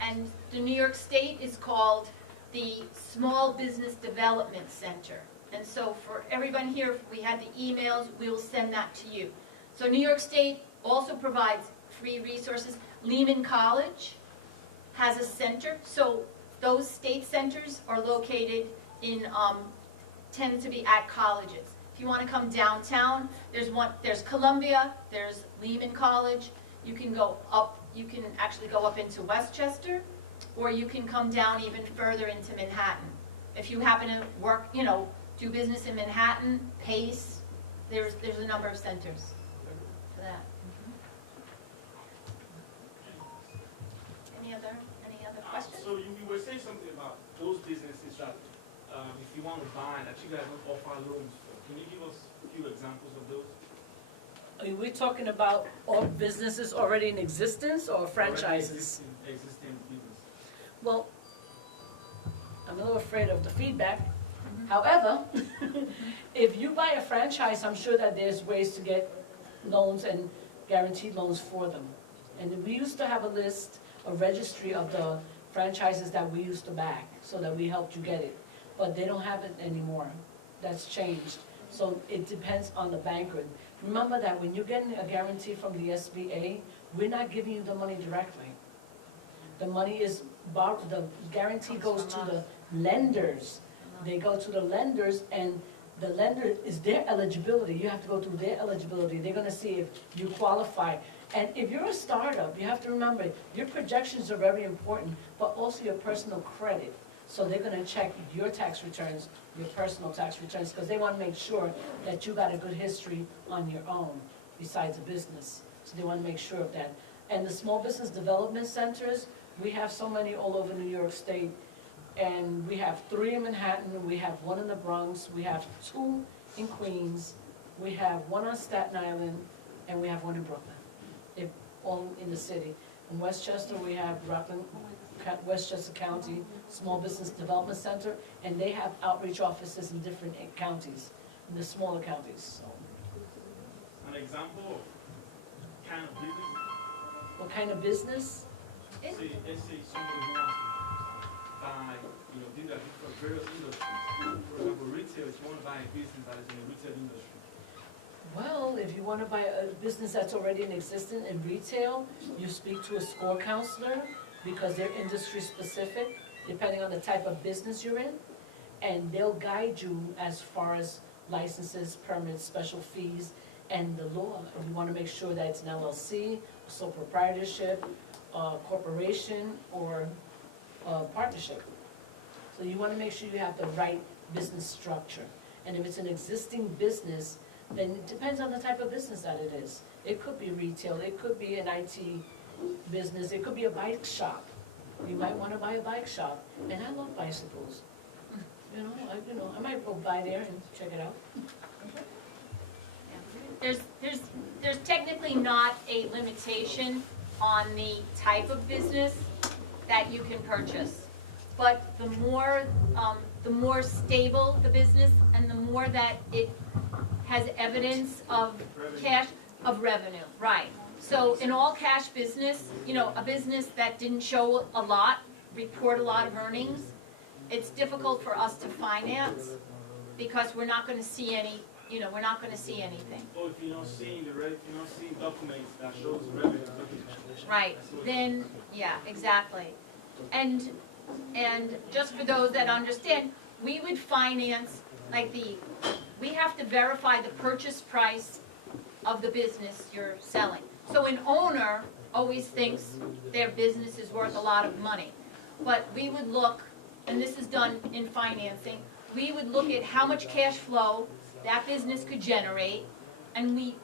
And the New York State is called the Small Business Development Center. And so for everyone here, if we had the emails, we will send that to you. So New York State also provides free resources. Lehman College has a center. So those state centers are located in, tend to be at colleges. If you want to come downtown, there's Columbia, there's Lehman College. You can go up, you can actually go up into Westchester, or you can come down even further into Manhattan. If you happen to work, you know, do business in Manhattan, Pace, there's a number of centers for that. Any other questions? So you were saying something about those businesses that if you want to buy that you guys don't offer loans for. Can you give us a few examples of those? Are we talking about all businesses already in existence or franchises? Existing business. Well, I'm a little afraid of the feedback. However, if you buy a franchise, I'm sure that there's ways to get loans and guaranteed loans for them. And we used to have a list, a registry of the franchises that we used to back, so that we helped you get it. But they don't have it anymore. That's changed. So it depends on the banker. Remember that when you're getting a guarantee from the SBA, we're not giving you the money directly. The money is borrowed, the guarantee goes to the lenders. They go to the lenders, and the lender is their eligibility. You have to go through their eligibility. They're gonna see if you qualify. And if you're a startup, you have to remember, your projections are very important, but also your personal credit. So they're gonna check your tax returns, your personal tax returns, because they wanna make sure that you got a good history on your own, besides a business. So they wanna make sure of that. And the small business development centers, we have so many all over New York State. And we have 3 in Manhattan, we have 1 in the Bronx, we have 2 in Queens, we have 1 on Staten Island, and we have 1 in Brooklyn, all in the city. In Westchester, we have Rockland, Westchester County Small Business Development Center, and they have outreach offices in different counties, in the smaller counties. So, An example of kind of business? what kind of business? Let's say somebody who wants to buy, these are different various industries. For example, retail, if you want to buy a business that is in the retail industry. Well, if you want to buy a business that's already in existence in retail, you speak to a score counselor, because they're industry specific, depending on the type of business you're in. And they'll guide you as far as licenses, permits, special fees, and the law. If you want to make sure that it's an LLC, sole proprietorship, corporation, or partnership. So you want to make sure you have the right business structure. And if it's an existing business, then it depends on the type of business that it is. It could be retail, it could be an IT business, it could be a bike shop. You might want to buy a bike shop, and I love bicycles. I might go by there and check it out. There's technically not a limitation on the type of business that you can purchase. But the more stable the business, and the more that it has evidence of cash, of revenue, right. So in all cash business, a business that didn't show a lot, report a lot of earnings, it's difficult for us to finance, because we're not gonna see any, we're not gonna see anything. Or if you're not seeing documents that shows revenue. Right, then, yeah, exactly. And And just for those that understand, we would finance, like we have to verify the purchase price of the business you're selling. So an owner always thinks their business is worth a lot of money. But we would look, and this is done in financing, we would look at how much cash flow that business could generate, and we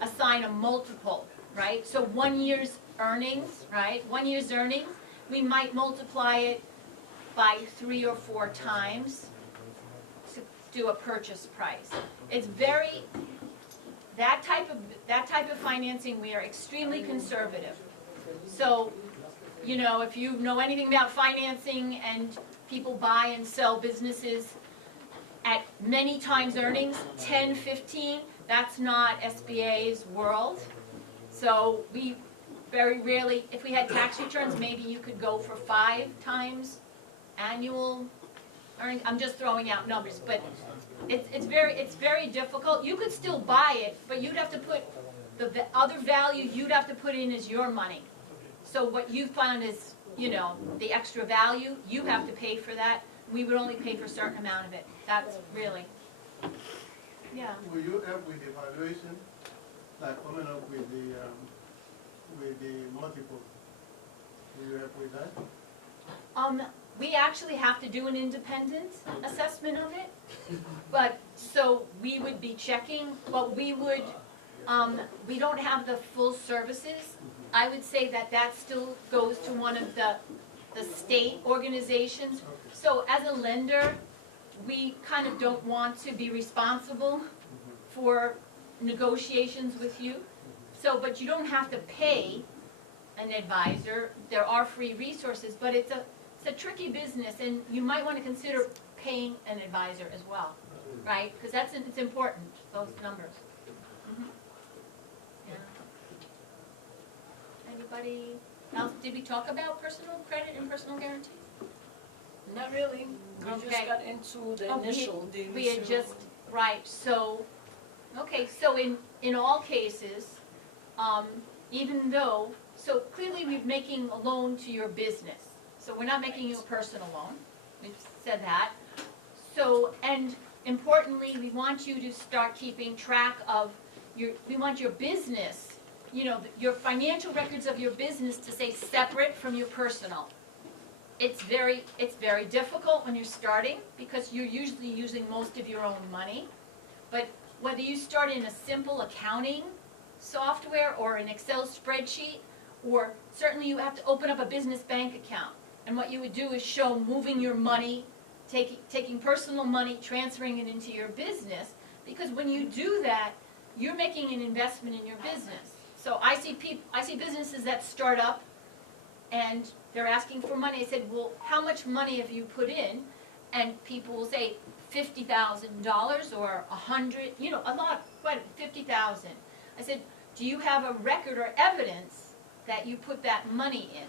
assign a multiple, right? So 1 year's earnings, right? 1 year's earnings, we might multiply it by 3 or 4 times to do a purchase price. It's very, that type of financing, we are extremely conservative. So, you know, if you know anything about financing and people buy and sell businesses at many times earnings, 10, 15, that's not SBA's world. So we very rarely, if we had tax returns, maybe you could go for 5 times annual earnings. I'm just throwing out numbers, but it's very difficult. You could still buy it, but you'd have to put the other value you'd have to put in is your money. So what you found is, you know, the extra value, you have to pay for that. We would only pay for a certain amount of it. That's really, yeah. Will you help with the evaluation, like coming up with the multiple? Will you help with that? We actually have to do an independent assessment of it, but, so we would be checking, but we would, we don't have the full services. I would say that still goes to one of the state organizations. So as a lender, we kind of don't want to be responsible for negotiations with you. So, but you don't have to pay an advisor. There are free resources, but it's a tricky business, and you might want to consider paying an advisor as well, right? Because it's important, those numbers. Yeah. Anybody else? Did we talk about personal credit and personal guarantee? Not really. We Okay. just got into the initial. We had just, right, so, okay, so in all cases, even though, so clearly we're making a loan to your business. So we're not making you a personal loan. We've said that. So, and importantly, we want you to start keeping track of we want your business, you know, your financial records of your business to stay separate from your personal. It's very difficult when you're starting because you're usually using most of your own money. But whether you start in a simple accounting software or an Excel spreadsheet, or certainly you have to open up a business bank account. And what you would do is show moving your money, taking personal money, transferring it into your business. Because when you do that, you're making an investment in your business. So I see businesses that start up and they're asking for money. I said, well, how much money have you put in? And people will say $50,000 or 100, you know, a lot, quite 50,000. I said, do you have a record or evidence that you put that money in?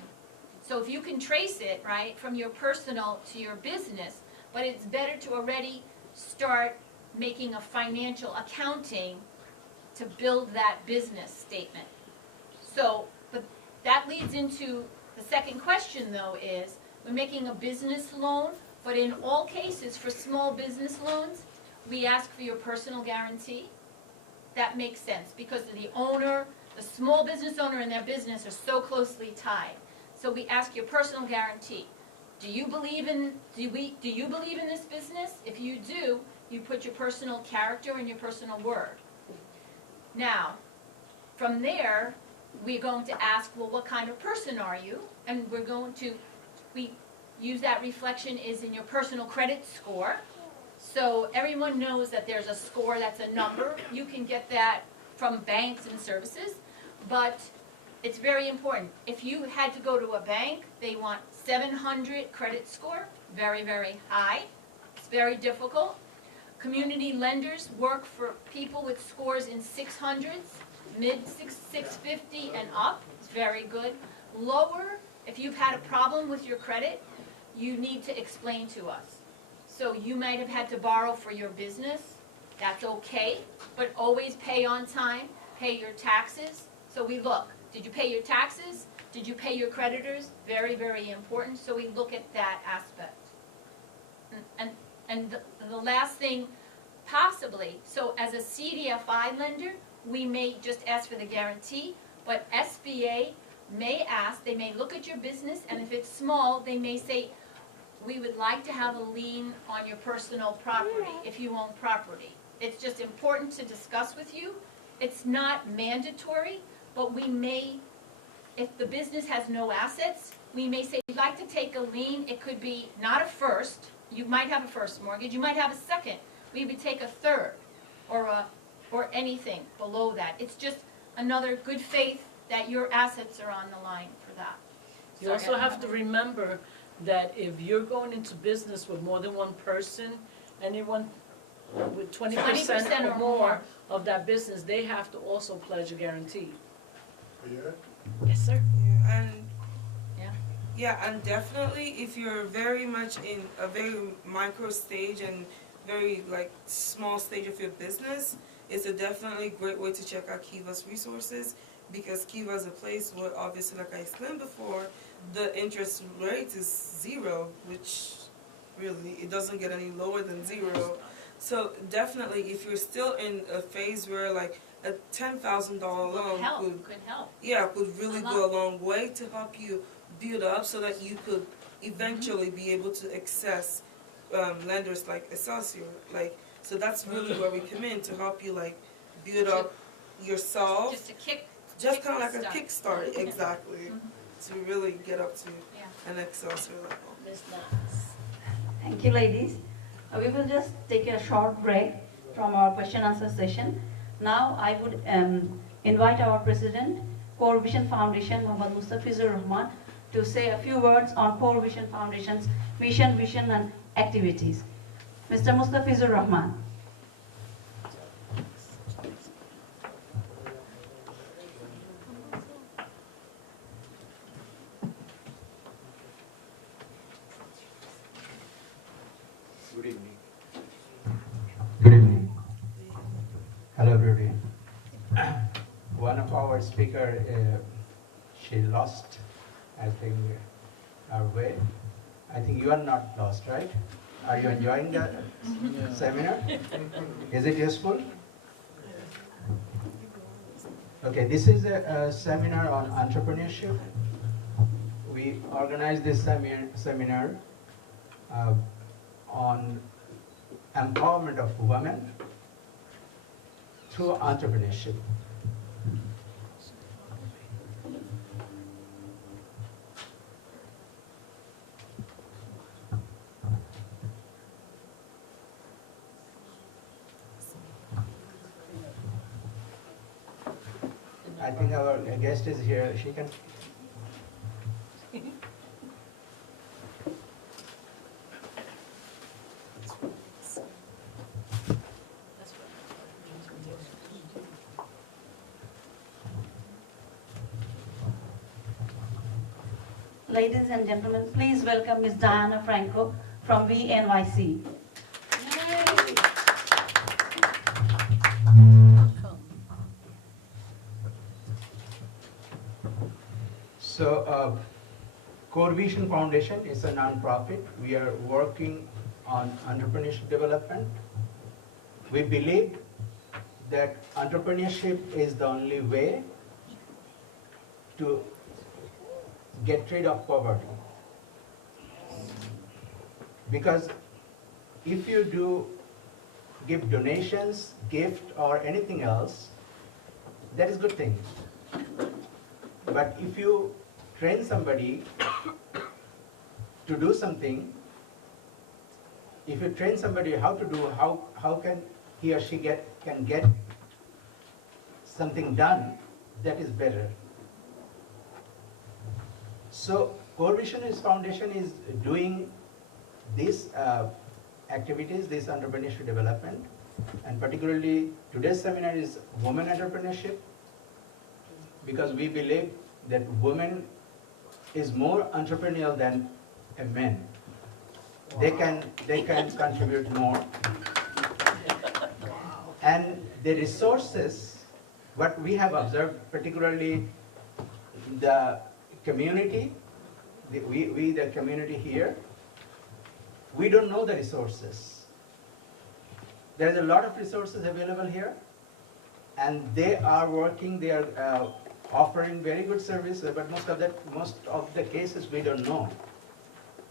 So if you can trace it, right, from your personal to your business, but it's better to already start making a financial accounting to build that business statement. So, but that leads into the second question though is, we're making a business loan, but in all cases for small business loans, we ask for your personal guarantee. That makes sense because the owner, the small business owner and their business are so closely tied. So we ask your personal guarantee. Do you believe in this business? If you do, you put your personal character and your personal word. Now, from there, we're going to ask, well, what kind of person are you? And we use that reflection is in your personal credit score. So everyone knows that there's a score that's a number. You can get that from banks and services, but it's very important. If you had to go to a bank, they want 700 credit score, very, very high. It's very difficult. Community lenders work for people with scores in 600s, mid 650 and up. It's very good. Lower, if you've had a problem with your credit, you need to explain to us. So you might have had to borrow for your business. That's okay, but always pay on time, pay your taxes. So we look, did you pay your taxes? Did you pay your creditors? Very, very important, so we look at that aspect. And the last thing, possibly, so as a CDFI lender, we may just ask for the guarantee, but SBA may ask, they may look at your business, and if it's small, they may say, we would like to have a lien on your personal property, if you own property. It's just important to discuss with you. It's not mandatory, but we may, if the business has no assets, we may say, we'd like to take a lien. It could be not a first. You might have a first mortgage. You might have a second. We would take a third or anything below that. It's just another good faith that your assets are on the line for that. You also have to remember that if you're going into business with more than one person, anyone with 20% or more of that business, they have to also pledge a guarantee. Yeah. Yes, sir. Yeah, and Yeah. yeah, and definitely if you're very much in a very micro stage and very like small stage of your business, it's a definitely great way to check out Kiva's resources, because Kiva is a place where obviously, like I explained before, the interest rate is 0, which really it doesn't get any lower than 0. So definitely, if you're still in a phase where like a $10,000 loan Could help. could really go a long way to help you build up, so that you could eventually be able to access lenders like Excelsior. Like, so that's really where we come in to help you like build up yourself. Just a kick. Just kind of like a Kickstart. kickstart, exactly, to really get up to Yeah. an Excelsior level. Ms. Knox. Thank you, ladies. We will just take a short break from our question answer session. Now I would invite our president, Core Vision Foundation, Muhammad Mustafizur Rahman, to say a few words on Core Vision Foundation's mission, vision, and activities. Mr. Mustafizur Rahman. Good evening. Good evening. Hello, everybody. One of our speaker, she lost, I think, our way. I think you are not lost, right? Are you enjoying the seminar? Is it useful? Okay, this is a seminar on entrepreneurship. We organized this seminar on empowerment of women through entrepreneurship. I think our guest is here. She can. Ladies and gentlemen, please welcome Ms. Diana Franco from VNYC. So, Core Vision Foundation is a non-profit. We are working on entrepreneurship development. We believe that entrepreneurship is the only way to get rid of poverty. Because if you do give donations, gift, or anything else, that is a good thing. But if you train somebody to do something, if you train somebody how to do, how can he or she can get something done, that is better. So Core Vision Foundation is doing these activities, this entrepreneurship development, and particularly today's seminar is women entrepreneurship, because we believe that women is more entrepreneurial than a man. They can contribute more. And the resources what we have observed, particularly the community, the community here, we don't know the resources. There's a lot of resources available here, and they are working, they are offering very good service, but most of the cases we don't know.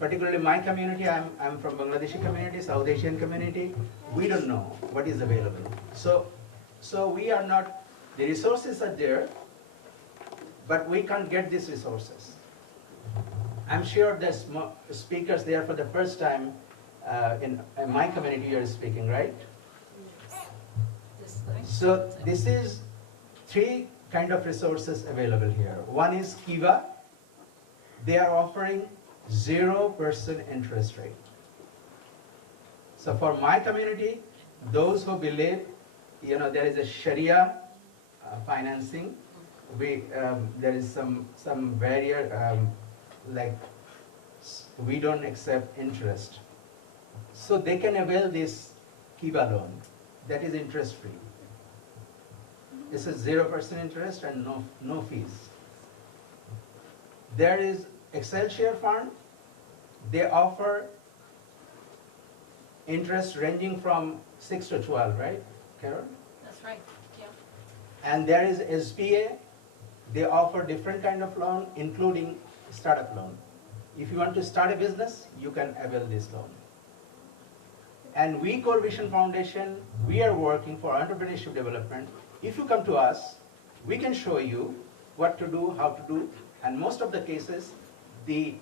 Particularly my community, I'm from Bangladeshi community, South Asian community, we don't know what is available. So we are not, the resources are there, but we can't get these resources. I'm sure there's speakers there for the first time in my community you're speaking, right? So this is 3 kind of resources available here. One is Kiva. They are offering 0% interest rate. So for my community, those who believe, there is a Sharia financing, there is some barrier, like we don't accept interest. So they can avail this Kiva loan that is interest free. This is 0% interest and no fees. There is Excelsior Fund. They offer interest ranging from 6 to 12, right, Carol? That's right, yeah. And there is SBA. They offer different kind of loan, including startup loan. If you want to start a business, you can avail this loan. And we, Core Vision Foundation, we are working for entrepreneurship development. If you come to us, we can show you what to do, how to do, and most of the cases, these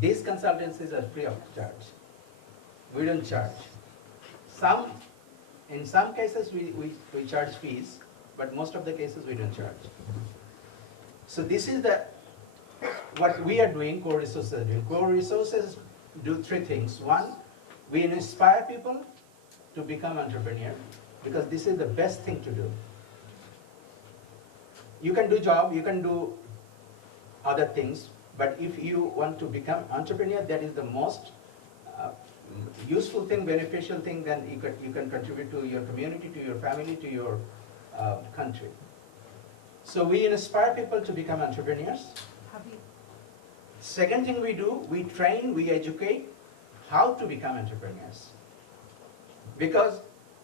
consultancies are free of charge. We don't charge. In some cases, we charge fees, but most of the cases we don't charge. So this is what we are doing, Core Resources are doing. Core Resources do 3 things. One, we inspire people to become entrepreneurs, because this is the best thing to do. You can do job, you can do other things, but if you want to become entrepreneur, that is the most useful thing, beneficial thing, then you can contribute to your community, to your family, to your country. So we inspire people to become entrepreneurs. Second thing we do, we train, we educate how to become entrepreneurs. Because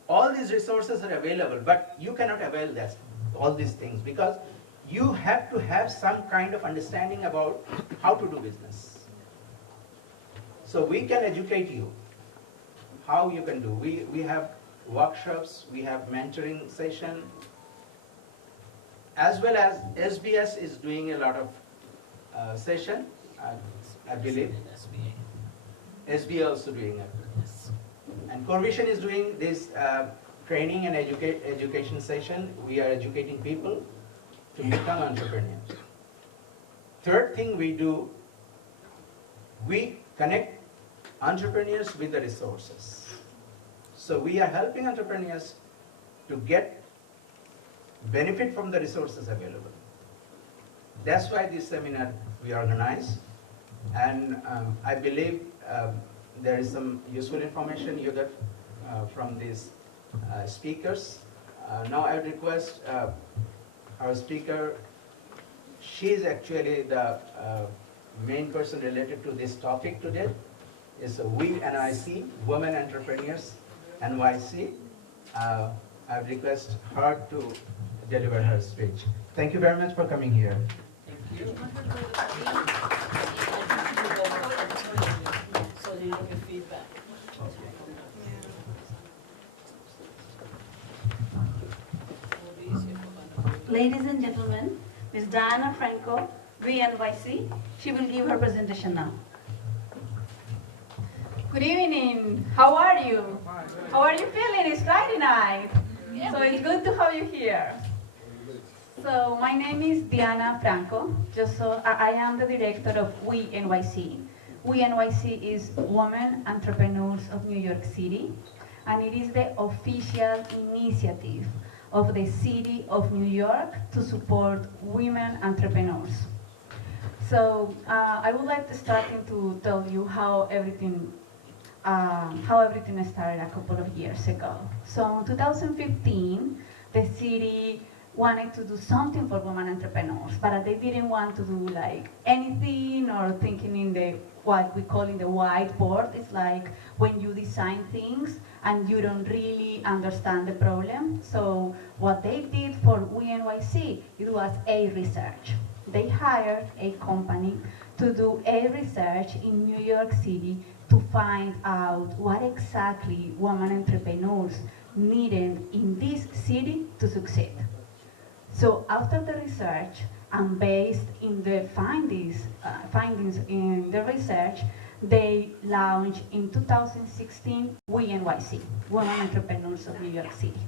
all these resources are available, but you cannot avail all these things, because you have to have some kind of understanding about how to do business. So we can educate you how you can do. We have workshops, we have mentoring session, as well as SBS is doing a lot of session, I believe. SBA also doing it. And Core Vision is doing this training and education session. We are educating people to become entrepreneurs. Third thing we do, we connect entrepreneurs with the resources. So we are helping entrepreneurs to get benefit from the resources available. That's why this seminar we organize. And I believe there is some useful information you got from these speakers. Now I would request our speaker, she is actually the main person related to this topic today, is WeNYC, Women Entrepreneurs NYC. I would request her to deliver her speech. Thank you very much for coming here. Thank you. So you have your feedback. Ladies and gentlemen, Ms. Diana Franco, VNYC, she will give her presentation now. Good evening. How are you? How are you feeling? It's Friday night. So it's good to have you here. So my name is Diana Franco. I am the director of WeNYC. WeNYC is Women Entrepreneurs of New York City, and it is the official initiative of the City of New York to support women entrepreneurs. So I would like to start to tell you how everything started a couple of years ago. So in 2015, the city wanted to do something for women entrepreneurs, but they didn't want to do like anything or thinking in the, what we call in the whiteboard. It's like when you design things and you don't really understand the problem. So what they did for WeNYC, it was a research. They hired a company to do a research in New York City to find out what exactly women entrepreneurs needed in this city to succeed. So after the research, and based in the findings in the research, they launched in 2016 WeNYC, Women Entrepreneurs of New York City.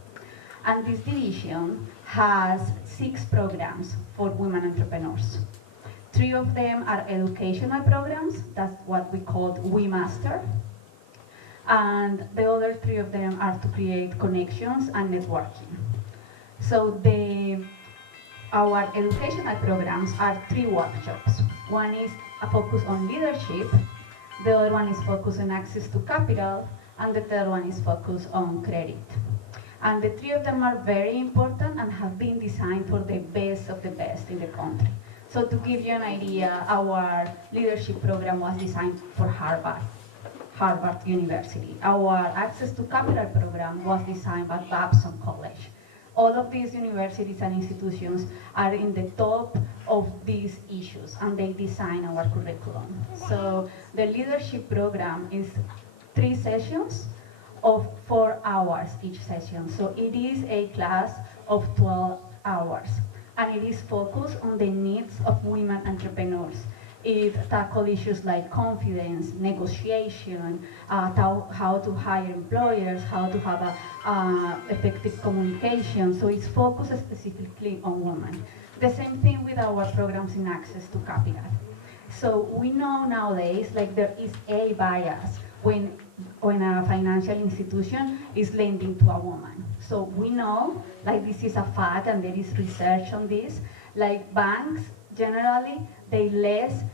And this division has 6 programs for women entrepreneurs. 3 of them are educational programs, that's what we call WeMaster. And the other 3 of them are to create connections and networking. So our educational programs are 3 workshops. One is a focus on leadership, the other one is focused on access to capital, and the third one is focused on credit. And the 3 of them are very important and have been designed for the best of the best in the country. So to give you an idea, our leadership program was designed for Harvard University. Our access to capital program was designed by Babson College. All of these universities and institutions are in the top of these issues, and they design our curriculum. So the leadership program is 3 sessions of 4 hours each session. So it is a class of 12 hours, and it is focused on the needs of women entrepreneurs. It tackles issues like confidence, negotiation, how to hire employers, how to have effective communication. So it's focused specifically on women. The same thing with our programs in access to capital. So we know nowadays, like, there is a bias when a financial institution is lending to a woman. So we know, like, this is a fact, and there is research on this. Like, banks generally, they lend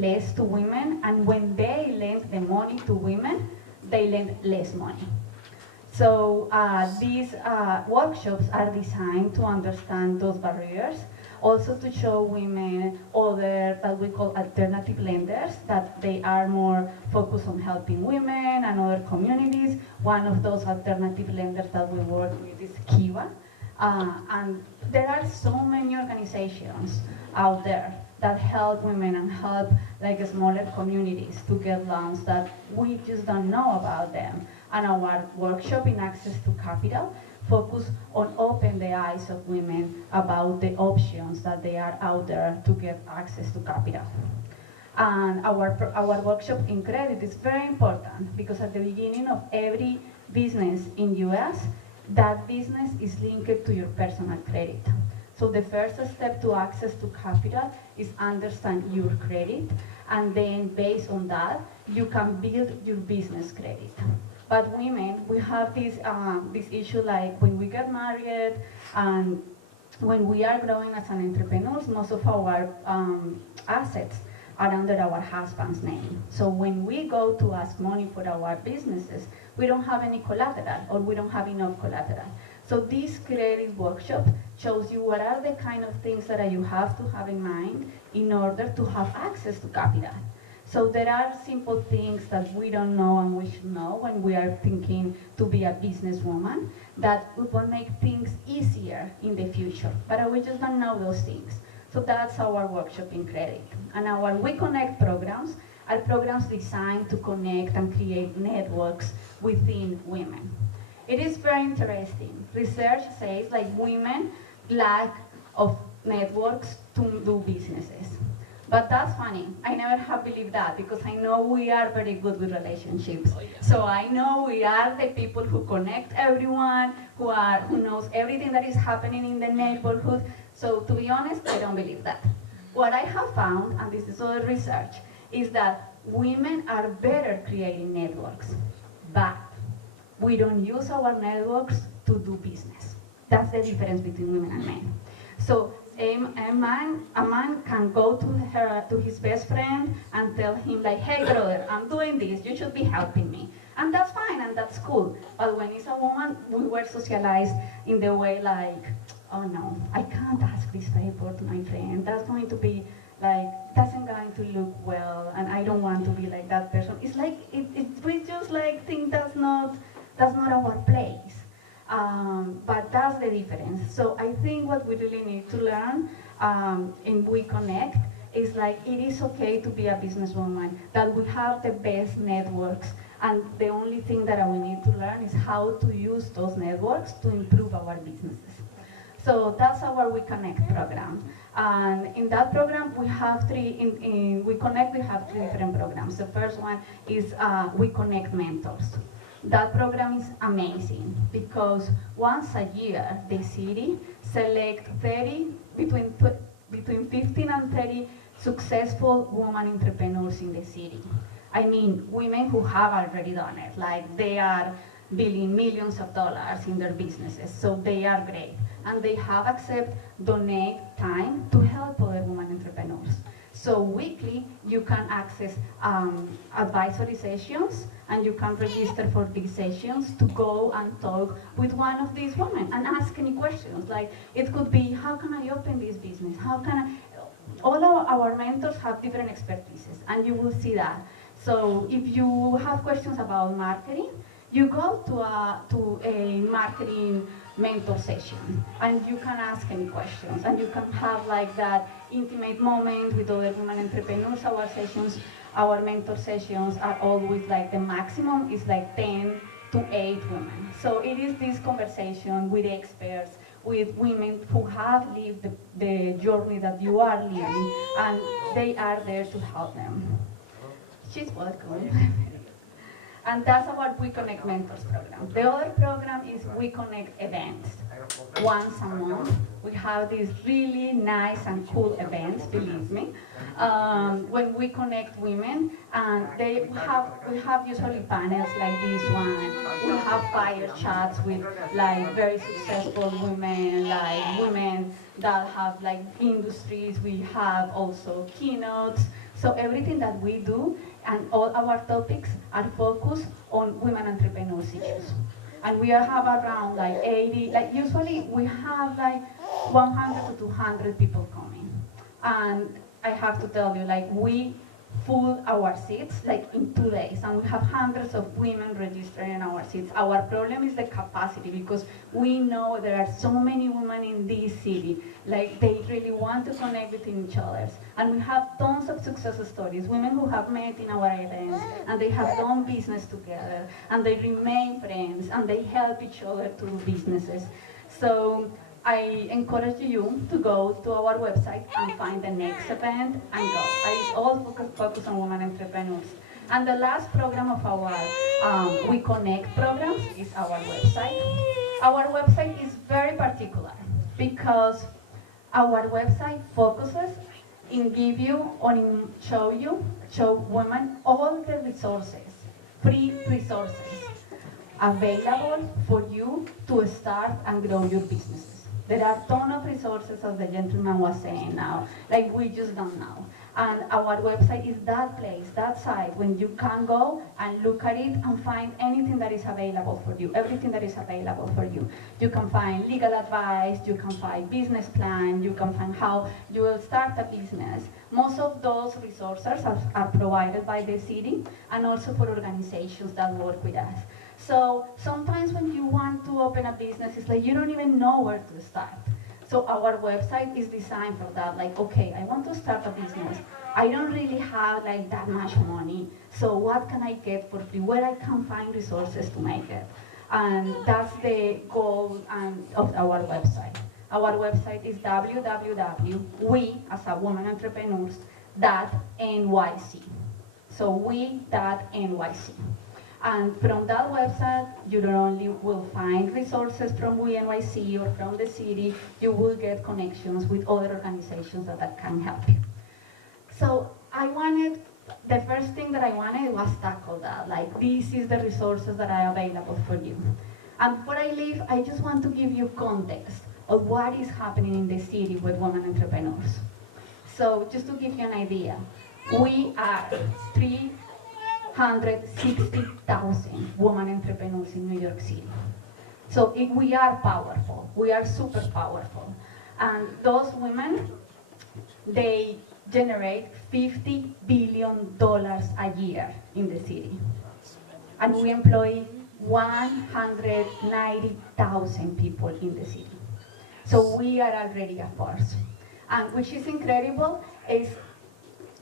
less to women, and when they lend the money to women, they lend less money. So these workshops are designed to understand those barriers, also to show women other, that we call alternative lenders, that they are more focused on helping women and other communities. One of those alternative lenders that we work with is Kiva. And there are so many organizations out there that help women and help, like, smaller communities to get loans that we just don't know about them. And our workshop in access to capital focus on open the eyes of women about the options that they are out there to get access to capital. And our workshop in credit is very important, because at the beginning of every business in US, that business is linked to your personal credit. So the first step to access to capital is understand your credit, and then based on that, you can build your business credit. But women, we have this issue, like when we get married and when we are growing as an entrepreneurs, most of our assets are under our husband's name. So when we go to ask money for our businesses, we don't have any collateral, or we don't have enough collateral. So this credit workshop shows you what are the kind of things that you have to have in mind in order to have access to capital. So there are simple things that we don't know and we should know when we are thinking to be a businesswoman that will make things easier in the future, but we just don't know those things. So that's our workshop in credit. And our We Connect programs are programs designed to connect and create networks within women. It is very interesting. Research says, like, women lack of networks to do businesses. But that's funny. I never have believed that, because I know we are very good with relationships. So I know we are the people who connect everyone, who knows everything that is happening in the neighborhood. So to be honest, I don't believe that. What I have found, and this is all research, is that women are better creating networks, but we don't use our networks to do business. That's the difference between women and men. So a man can go to his best friend and tell him, like, hey brother, I'm doing this, you should be helping me. And that's fine, and that's cool. But when it's a woman, we were socialized in the way like, oh no, I can't ask this favor to my friend. That's going to be like, doesn't going to look well, and I don't want to be like that person. It's like, we just like think that's not our place. But that's the difference. So I think what we really need to learn in We Connect is like, it is okay to be a businesswoman, that we have the best networks, and the only thing that we need to learn is how to use those networks to improve our businesses. So that's our We Connect program. And in that program, we have in We Connect, we have 3 different programs. The first one is We Connect Mentors. That program is amazing because once a year, the city select between 15 and 30 successful women entrepreneurs in the city. I mean, women who have already done it, like they are billing millions of dollars in their businesses, so they are great. And they have donate time to help other women entrepreneurs. So weekly, you can access advisory sessions, and you can register for these sessions to go and talk with one of these women and ask any questions. Like, it could be, how can I open this business? How can I? All of our mentors have different expertises, and you will see that. So if you have questions about marketing, you go to a marketing mentor session, and you can ask any questions, and you can have like that intimate moment with other women entrepreneurs. Our mentor sessions are always like, the maximum is like 10 to 8 women. So it is this conversation with experts, with women who have lived the journey that you are living, and they are there to help them. She's welcome. And that's our We Connect Mentors program. The other program is We Connect Events. Once a month, we have these really nice and cool events, believe me, when we connect women, and we have usually panels like this one. We have fire chats with like very successful women, like women that have like industries. We have also keynotes. So everything that we do and all our topics are focused on women entrepreneurs issues. And we have around like 80, like usually we have like 100 to 200 people coming. And I have to tell you, like, we full our seats like in 2 days, and we have hundreds of women registering in our seats. Our problem is the capacity, because we know there are so many women in this city, like they really want to connect with each other. And we have tons of success stories, women who have met in our events, and they have done business together, and they remain friends, and they help each other to do businesses. So I encourage you to go to our website and find the next event and go. It's all focused on women entrepreneurs. And the last program of our We Connect programs is our website. Our website is very particular because our website focuses in show women all the resources, free resources available for you to start and grow your businesses. There are a ton of resources, as the gentleman was saying now, like we just don't know. And our website is that place, that site, when you can go and look at it and find anything that is available for you, everything that is available for you. You can find legal advice, you can find business plan, you can find how you will start a business. Most of those resources are provided by the city and also for organizations that work with us. So sometimes when you want to open a business, it's like you don't even know where to start. So our website is designed for that. Like, okay, I want to start a business. I don't really have like that much money. So what can I get for free? Where I can find resources to make it? And that's the goal of our website. Our website is www.we, as a woman entrepreneurs, .nyc. So we.nyc. And from that website, you not only will find resources from WeNYC or from the city, you will get connections with other organizations that can help you. So the first thing that I wanted was tackle that, like this is the resources that are available for you. And before I leave, I just want to give you context of what is happening in the city with women entrepreneurs. So just to give you an idea, we are 460,000 women entrepreneurs in New York City. So we are powerful. We are super powerful. And those women, they generate $50 billion a year in the city. And we employ 190,000 people in the city. So we are already a force. And which is incredible is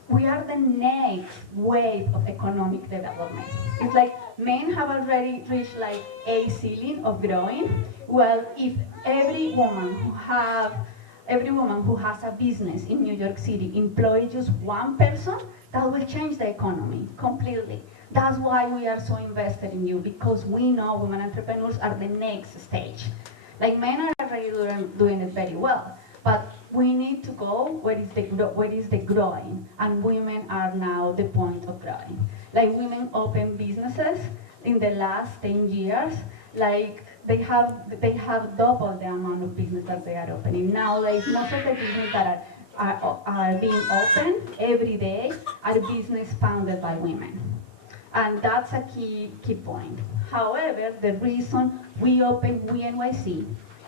we are the next wave of economic development. It's like men have already reached like a ceiling of growing. Well, if every woman who has a business in New York City employs just one person, that will change the economy completely. That's why we are so invested in you, because we know women entrepreneurs are the next stage. Like men are already doing it very well, but we need to go where is the growing, and women are now the point of growing. Like women open businesses in the last 10 years, like they have doubled the amount of business that they are opening. Now, like most of the businesses that are being opened every day are business founded by women. And that's a key point. However, the reason we open WeNYC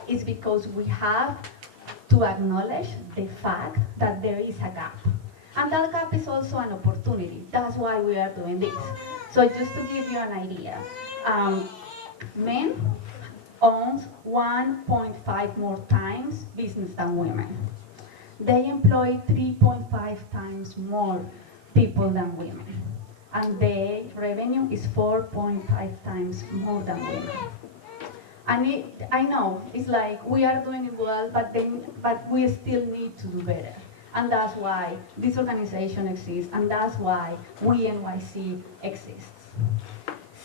is because we have to acknowledge the fact that there is a gap. And that gap is also an opportunity. That's why we are doing this. So just to give you an idea, men owns 1.5 more times business than women. They employ 3.5 times more people than women. And their revenue is 4.5 times more than women. And I know, it's like we are doing it well, but we still need to do better. And that's why this organization exists, and that's why WeNYC exists.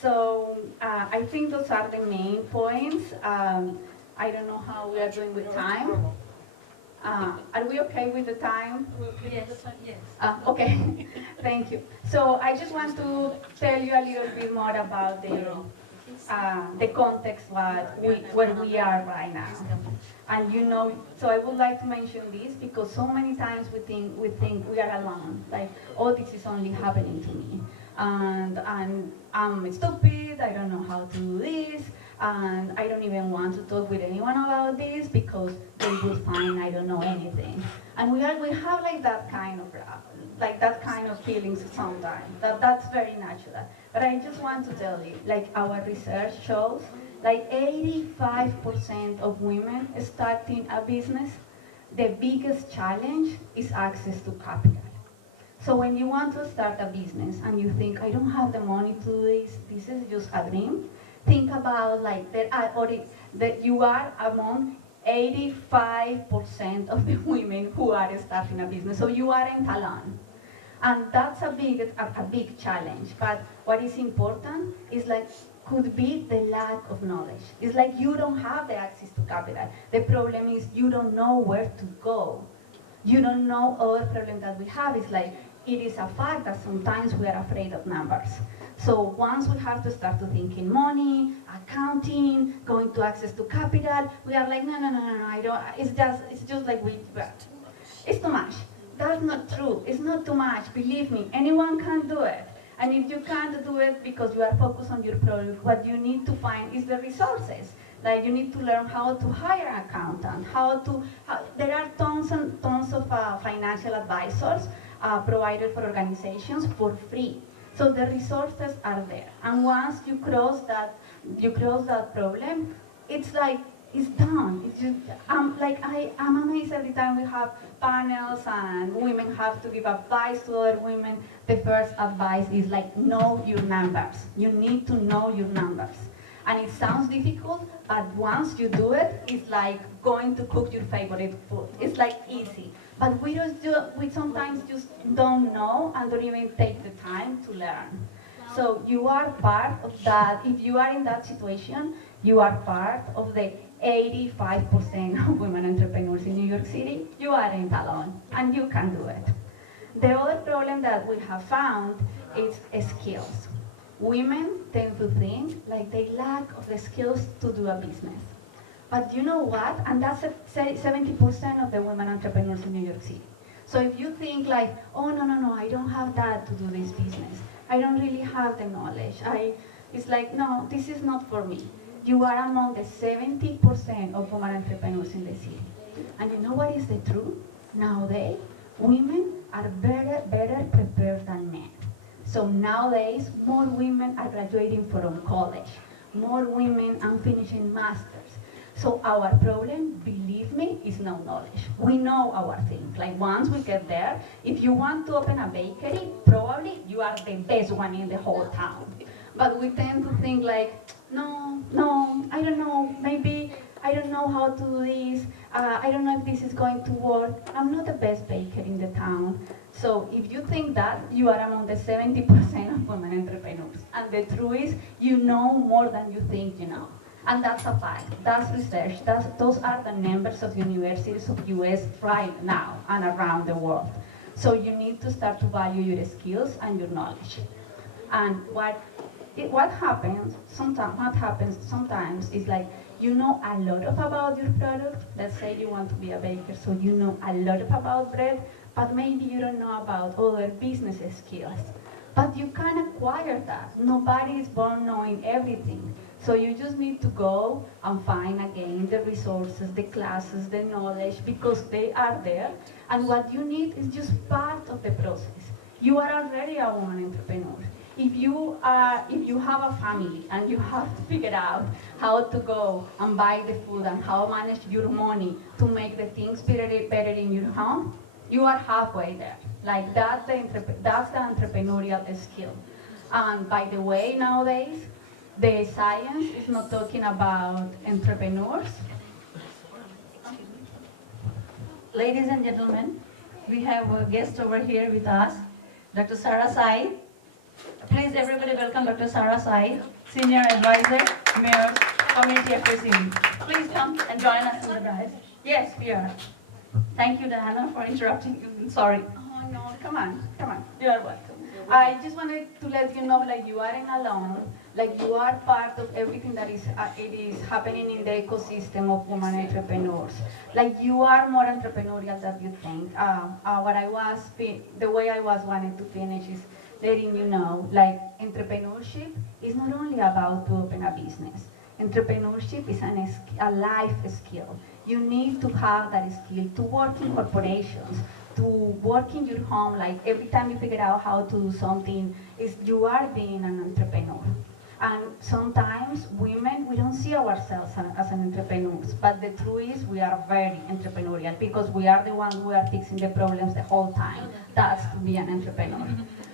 So I think those are the main points. I don't know how we are doing with time. Are we okay with the time? Yes. Yes. Okay, thank you. So I just want to tell you a little bit more about the context where we are right now. And you know, so I would like to mention this because so many times we think we are alone. Like, oh, this is only happening to me. And I'm stupid, I don't know how to do this, and I don't even want to talk with anyone about this because they will find I don't know anything. And we have like that kind of feelings sometimes. That's very natural. But I just want to tell you, like our research shows, like 85% of women starting a business, the biggest challenge is access to capital. So when you want to start a business and you think, I don't have the money to do this, this is just a dream, think about like that you are among 85% of the women who are starting a business. So you aren't alone. And that's a big challenge. But what is important is like, could be the lack of knowledge. It's like you don't have the access to capital. The problem is you don't know where to go. You don't know. Other problem that we have is like, it is a fact that sometimes we are afraid of numbers. So once we have to start to thinking money, accounting, going to access to capital, we are like, no, I don't, it's just like it's too much. That's not true, it's not too much, believe me, anyone can do it. And if you can't do it because you are focused on your product, what you need to find is the resources. Like you need to learn how to hire an accountant, there are tons and tons of financial advisors provided for organizations for free. So the resources are there. And once you cross that problem, it's like, it's done. It's just, I'm amazed every time we have panels and women have to give advice to other women. The first advice is like, know your numbers. You need to know your numbers. And it sounds difficult, but once you do it, it's like going to cook your favorite food. It's like easy. But we sometimes just don't know and don't even take the time to learn. So you are part of that. If you are in that situation, you are part of the 85% of women entrepreneurs in New York City. You aren't alone, and you can do it. The other problem that we have found is skills. Women tend to think like they lack of the skills to do a business. But you know what? And that's 70% of the women entrepreneurs in New York City. So if you think like, oh, no, I don't have that to do this business. I don't really have the knowledge. It's like, no, this is not for me. You are among the 70% of women entrepreneurs in the city. And you know what is the truth? Nowadays, women are better prepared than men. So nowadays, more women are graduating from college. More women are finishing masters. So our problem, believe me, is no knowledge. We know our thing. Like once we get there, if you want to open a bakery, probably you are the best one in the whole town. But we tend to think like, no, I don't know, maybe I don't know how to do this. I don't know if this is going to work. I'm not the best baker in the town. So if you think that, you are among the 70% of women entrepreneurs. And the truth is, you know more than you think you know. And that's a fact. That's research. Those are the numbers of universities of US right now and around the world. So you need to start to value your skills and your knowledge. And what happens sometimes is like, you know a lot about your product. Let's say you want to be a baker, so you know a lot about bread, but maybe you don't know about other business skills. But you can acquire that. Nobody is born knowing everything. So you just need to go and find again the resources, the classes, the knowledge, because they are there. And what you need is just part of the process. You are already a woman entrepreneur. If you have a family and you have to figure out how to go and buy the food and how to manage your money to make the things better in your home, you are halfway there. Like that's the entrepreneurial skill. And by the way, nowadays, the science is not talking about entrepreneurs. Ladies and gentlemen, we have a guest over here with us, Dr. Sarah Said. Please everybody welcome Dr. Sarah Said, Senior Advisor, Mayor's Community Affairs Unit. Please come and join us in the dais. Yes, we are. Thank you, Diana, for interrupting you. Sorry. Oh no, come on. You are welcome. I just wanted to let you know, like you aren't alone. Like you are part of everything that is happening in the ecosystem of women entrepreneurs. Like you are more entrepreneurial than you think. The way I was wanting to finish is letting you know, like entrepreneurship is not only about to open a business. Entrepreneurship is a life skill. You need to have that skill to work in corporations, to work in your home. Like every time you figure out how to do something, you are being an entrepreneur. And sometimes women, we don't see ourselves as an entrepreneurs, but the truth is we are very entrepreneurial because we are the ones who are fixing the problems the whole time. That's to be an entrepreneur.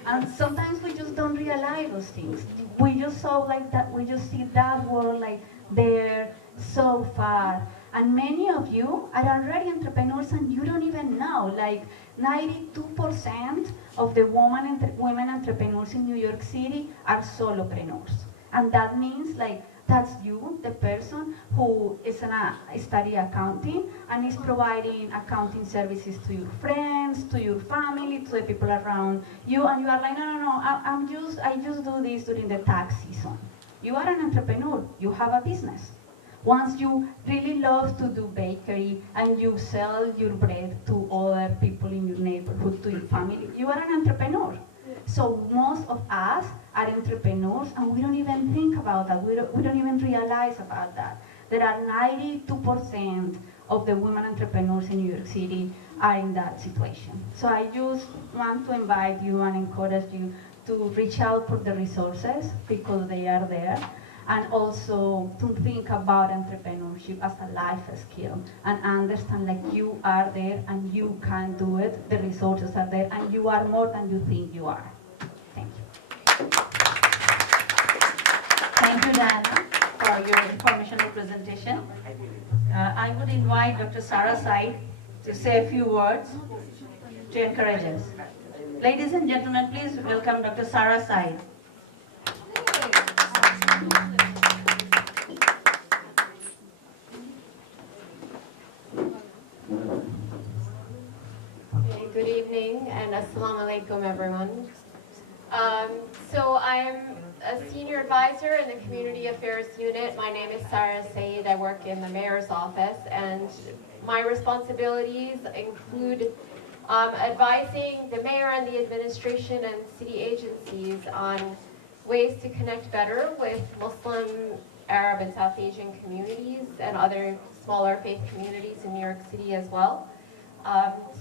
And sometimes we just don't realize those things. We just saw like that, we just see that world like there so far. And many of you are already entrepreneurs and you don't even know. Like 92% of the women entrepreneurs in New York City are solopreneurs. And that means like that's you, the person who is study accounting and is providing accounting services to your friends, to your family, to the people around you, and you are like, no, I just do this during the tax season. You are an entrepreneur, you have a business. Once you really love to do bakery and you sell your bread to other people in your neighborhood, to your family, you are an entrepreneur. So most of us are entrepreneurs and we don't even think about that. We don't even realize about that. There are 92% of the women entrepreneurs in New York City are in that situation. So I just want to invite you and encourage you to reach out for the resources because they are there. And also to think about entrepreneurship as a life skill and understand like you are there and you can do it, the resources are there, and you are more than you think you are. Thank you. Thank you, Diana, for your informational presentation. I would invite Dr. Sarah Said to say a few words to encourage us. Ladies and gentlemen, please welcome Dr. Sarah Said. Good evening and assalamu alaikum everyone. So I'm a senior advisor in the Community Affairs Unit. My name is Sarah Said. I work in the Mayor's office and my responsibilities include advising the mayor and the administration and city agencies on ways to connect better with Muslim, Arab, and South Asian communities and other smaller faith communities in New York City as well.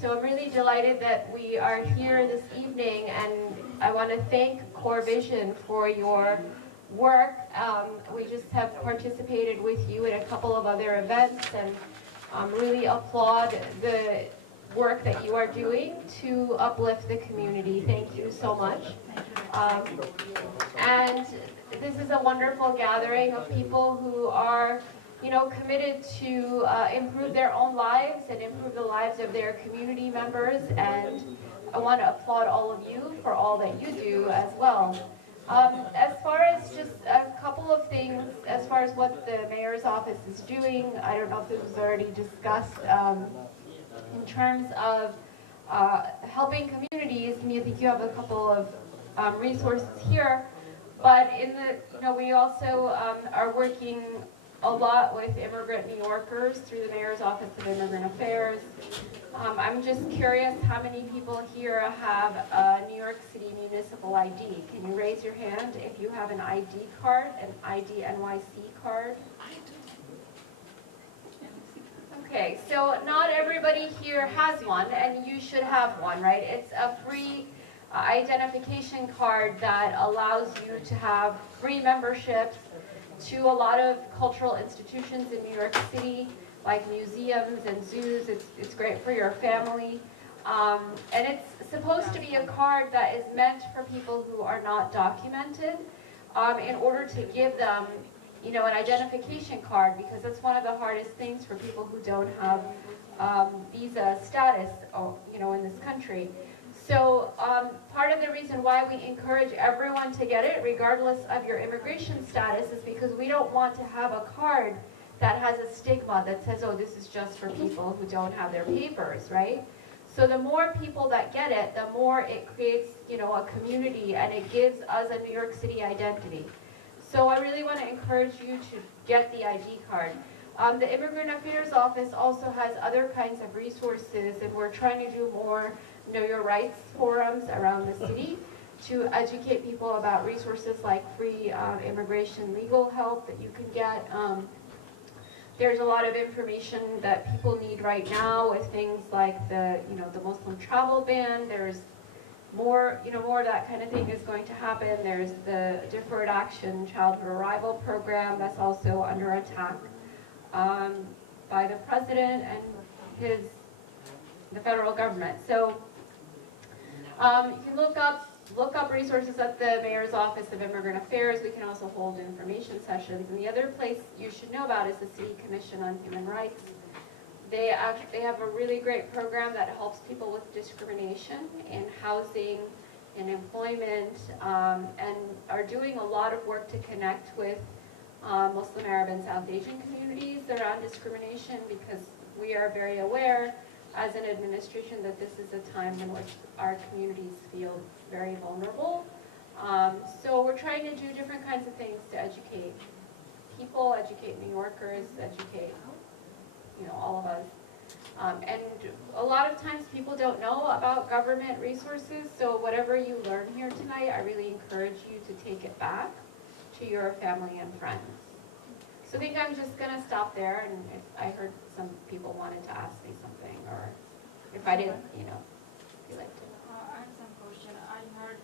So I'm really delighted that we are here this evening, and I want to thank Core Vision for your work. We just have participated with you in a couple of other events, and really applaud the work that you are doing to uplift the community. Thank you so much. And this is a wonderful gathering of people who are, committed to improve their own lives and improve the lives of their community members. And I want to applaud all of you for all that you do as well. As far as just a couple of things, as far as what the mayor's office is doing, I don't know if this was already discussed, in terms of helping communities. I think you have a couple of resources here, but we also are working a lot with immigrant New Yorkers through the Mayor's Office of Immigrant Affairs. I'm just curious how many people here have a New York City municipal ID. Can you raise your hand if you have an ID card, an ID NYC card? Okay, so not everybody here has one, and you should have one, right? It's a free identification card that allows you to have free memberships to a lot of cultural institutions in New York City, like museums and zoos. It's great for your family. And it's supposed to be a card that is meant for people who are not documented, in order to give them an identification card, because that's one of the hardest things for people who don't have visa status, in this country. So part of the reason why we encourage everyone to get it, regardless of your immigration status, is because we don't want to have a card that has a stigma that says, oh, this is just for people who don't have their papers, right? So the more people that get it, the more it creates, a community, and it gives us a New York City identity. So I really want to encourage you to get the ID card. The Immigrant Affairs Office also has other kinds of resources, and we're trying to do more Know Your Rights forums around the city to educate people about resources like free immigration legal help that you can get. There's a lot of information that people need right now with things like the Muslim travel ban. There's more of that kind of thing is going to happen. There's the Deferred Action Childhood Arrival Program that's also under attack by the president and the federal government. So you can look up resources at the Mayor's Office of Immigrant Affairs. We can also hold information sessions. And the other place you should know about is the City Commission on Human Rights. They have a really great program that helps people with discrimination in housing and employment, and are doing a lot of work to connect with Muslim, Arab, and South Asian communities around discrimination, because we are very aware as an administration that this is a time in which our communities feel very vulnerable. So we're trying to do different kinds of things to educate people, educate New Yorkers, educate all of us. And a lot of times people don't know about government resources, so whatever you learn here tonight, I really encourage you to take it back to your family and friends. So I think I'm just going to stop there, and if I heard some people wanted to ask me something, or if I didn't, if you'd like to. I have some question. I heard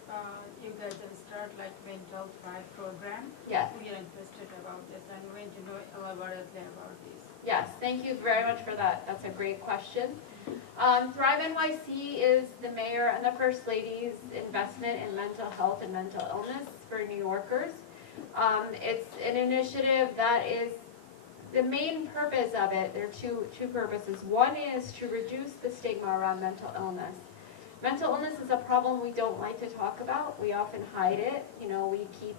you guys have started like mental thrive program. Yes. We are interested about this and we want to know elaborately about this. Yes, thank you very much for that. That's a great question. Thrive NYC is the mayor and the first lady's investment in mental health and mental illness for New Yorkers. It's an initiative that is, the main purpose of it, there are two purposes. One is to reduce the stigma around mental illness. Mental illness is a problem we don't like to talk about. We often hide it. We keep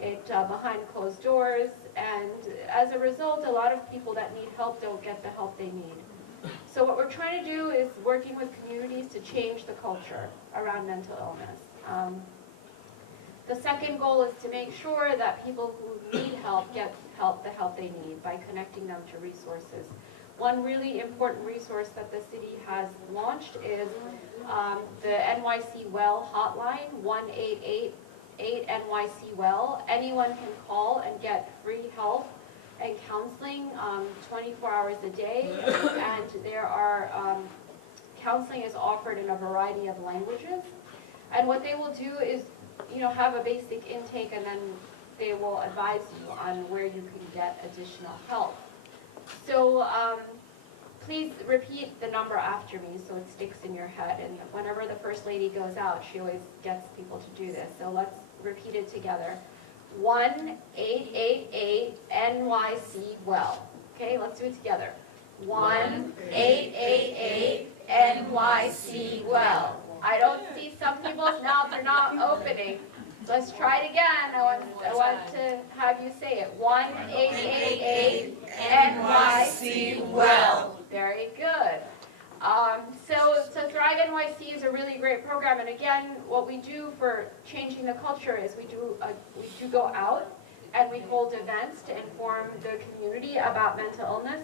it behind closed doors, and as a result, a lot of people that need help don't get the help they need. So what we're trying to do is working with communities to change the culture around mental illness. The second goal is to make sure that people who need help get the help they need by connecting them to resources. one really important resource that the city has launched is the NYC Well hotline, 1-888 NYC Well. Anyone can call and get free help and counseling 24 hours a day, and there are counseling is offered in a variety of languages. And what they will do is, have a basic intake, and then they will advise you on where you can get additional help. So please repeat the number after me so it sticks in your head. And whenever the First Lady goes out, she always gets people to do this. So let's repeat it together. 1-888 NYC Well. Okay, let's do it together. 1-888 NYC Well. I don't see some people's mouths are not opening. So let's try it again. I want to have you say it. 1-888 NYC Well. Very good. So Thrive NYC is a really great program, and again, what we do for changing the culture is we do go out and we hold events to inform the community about mental illness.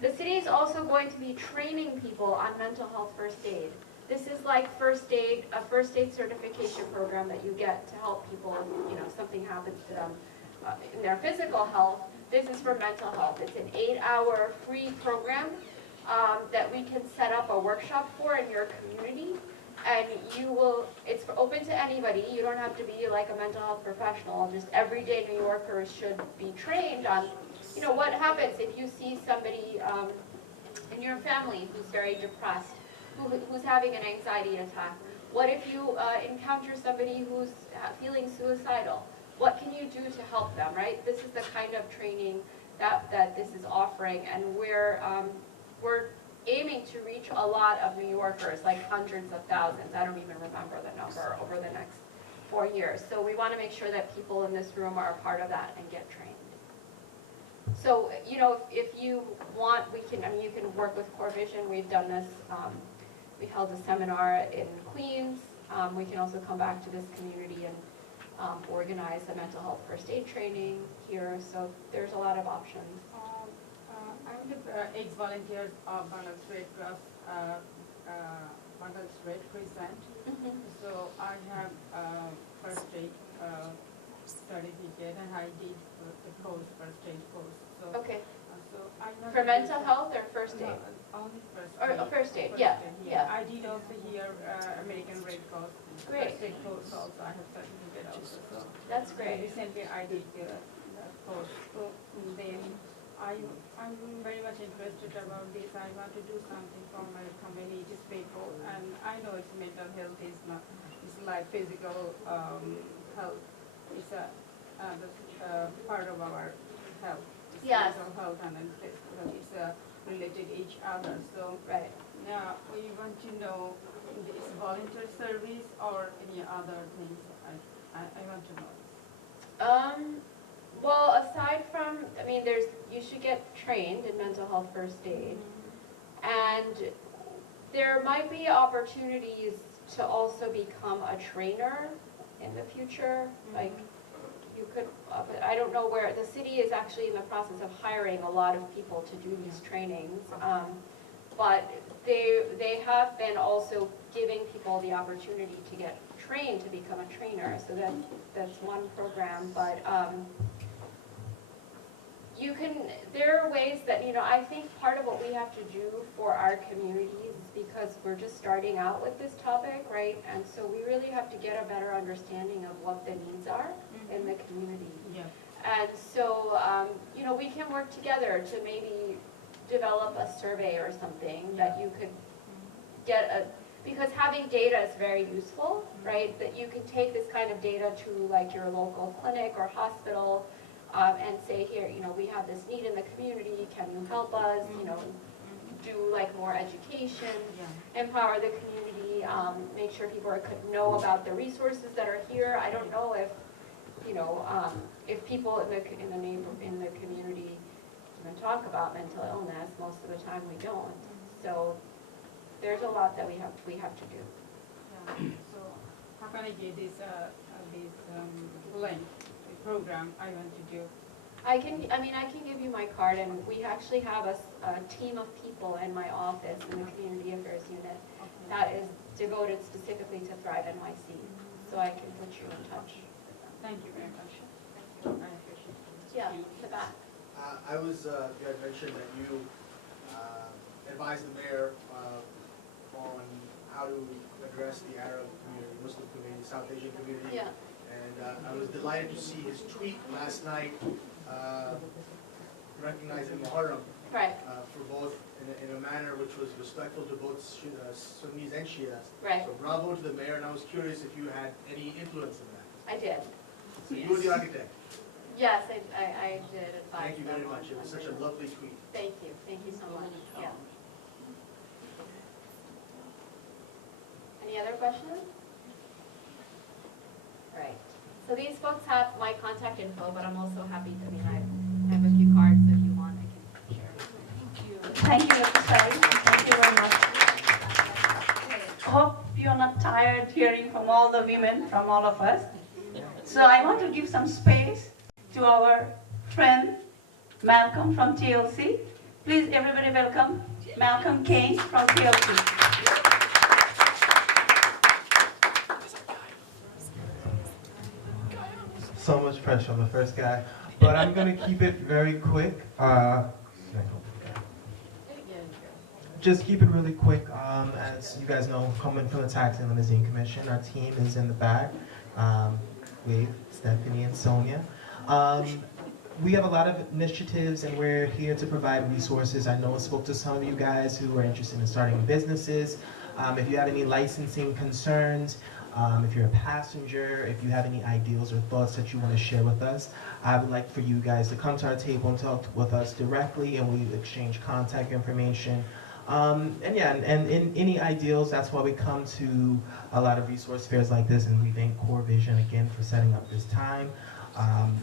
The city is also going to be training people on mental health first aid. This is like a first aid certification program that you get to help people if something happens to them in their physical health. This is for mental health. It's an 8-hour free program that we can set up a workshop for in your community, and it's open to anybody. You don't have to be like a mental health professional. Just everyday New Yorkers should be trained on, what happens if you see somebody in your family who's very depressed, who's having an anxiety attack. What if you encounter somebody who's feeling suicidal? What can you do to help them, right? This is the kind of training that this is offering, and we're aiming to reach a lot of New Yorkers, like hundreds of thousands. I don't even remember the number over the next 4 years. So we want to make sure that people in this room are a part of that and get trained. So, if you want, you can work with Core Vision. We've done this. We held a seminar in Queens. We can also come back to this community and organize a mental health first aid training here. So there's a lot of options. I'm with ex-volunteers of Bangladesh Red Cross, Bangladesh Red Crescent. So I have first aid certificate, and I did the course, first aid course. So, okay. So I know for mental health or first aid? Only first aid. Or first aid, yeah. I did also here American Red Cross. Great. First aid course also. I have certificate also. So that's great. Recently I did the course. So then I'm very much interested about this. I want to do something for my community, people, and I know it's mental health is not, it's like physical health. It's a part of our health. It's yes. Mental health and then physical health is related to each other. So right. Now we want to know is volunteer service or any other things. I want to know this. Well, aside from, you should get trained in mental health first aid, and there might be opportunities to also become a trainer in the future. Like, you could, I don't know where, the city is actually in the process of hiring a lot of people to do these trainings, but they have been also giving people the opportunity to get trained to become a trainer, so that's one program, but there are ways that, I think part of what we have to do for our communities is because we're just starting out with this topic, right? And so we really have to get a better understanding of what the needs are in the community. Yeah. And so, we can work together to maybe develop a survey or something that you could get because having data is very useful, right? That you can take this kind of data to like your local clinic or hospital, and say, here, we have this need in the community, can you help us, do like more education, empower the community, make sure people know about the resources that are here. I don't know if, if people in the community even talk about mental illness. Most of the time we don't. So there's a lot that we have to do. Yeah. So how can I get this link? Program I want to do. I can give you my card, and we actually have a team of people in my office in the Community Affairs Unit that is devoted specifically to Thrive NYC. So I can put you in touch with them. Thank you very much. Thank you. I appreciate it. Yeah, the back. You had mentioned that you advised the mayor on how to address the Arab community, Muslim community, South Asian community. Yeah. And I was delighted to see his tweet last night recognizing Muharram Right. for both in a manner which was respectful to both Sunnis and Shias. Right. So bravo to the mayor, and I was curious if you had any influence in that. I did. So you were the architect. Yes, I did advise Thank you very them much. It on was such a lovely tweet. Thank you. Thank you so much. Yeah. Any other questions? Right. So these folks have my contact info, but I'm also happy to, I have a few cards if you want, I can share. Thank you, Mr. Sari. Thank you very much. Hope you're not tired hearing from all the women, from all of us. So I want to give some space to our friend Malcolm from TLC. Please, everybody welcome Malcolm Kane from TLC. So much pressure on the first guy, but I'm going to keep it very quick. Just keep it really quick. As you guys know, coming from the Tax and Limousine Commission, our team is in the back with Stephanie and Sonia. We have a lot of initiatives, and we're here to provide resources. I know I spoke to some of you guys who are interested in starting businesses. If you have any licensing concerns, if you're a passenger, if you have any ideals or thoughts that you want to share with us, I would like for you guys to come to our table and talk with us directly, and we exchange contact information. And in any ideals, that's why we come to a lot of resource fairs like this, and we thank Core Vision again for setting up this time,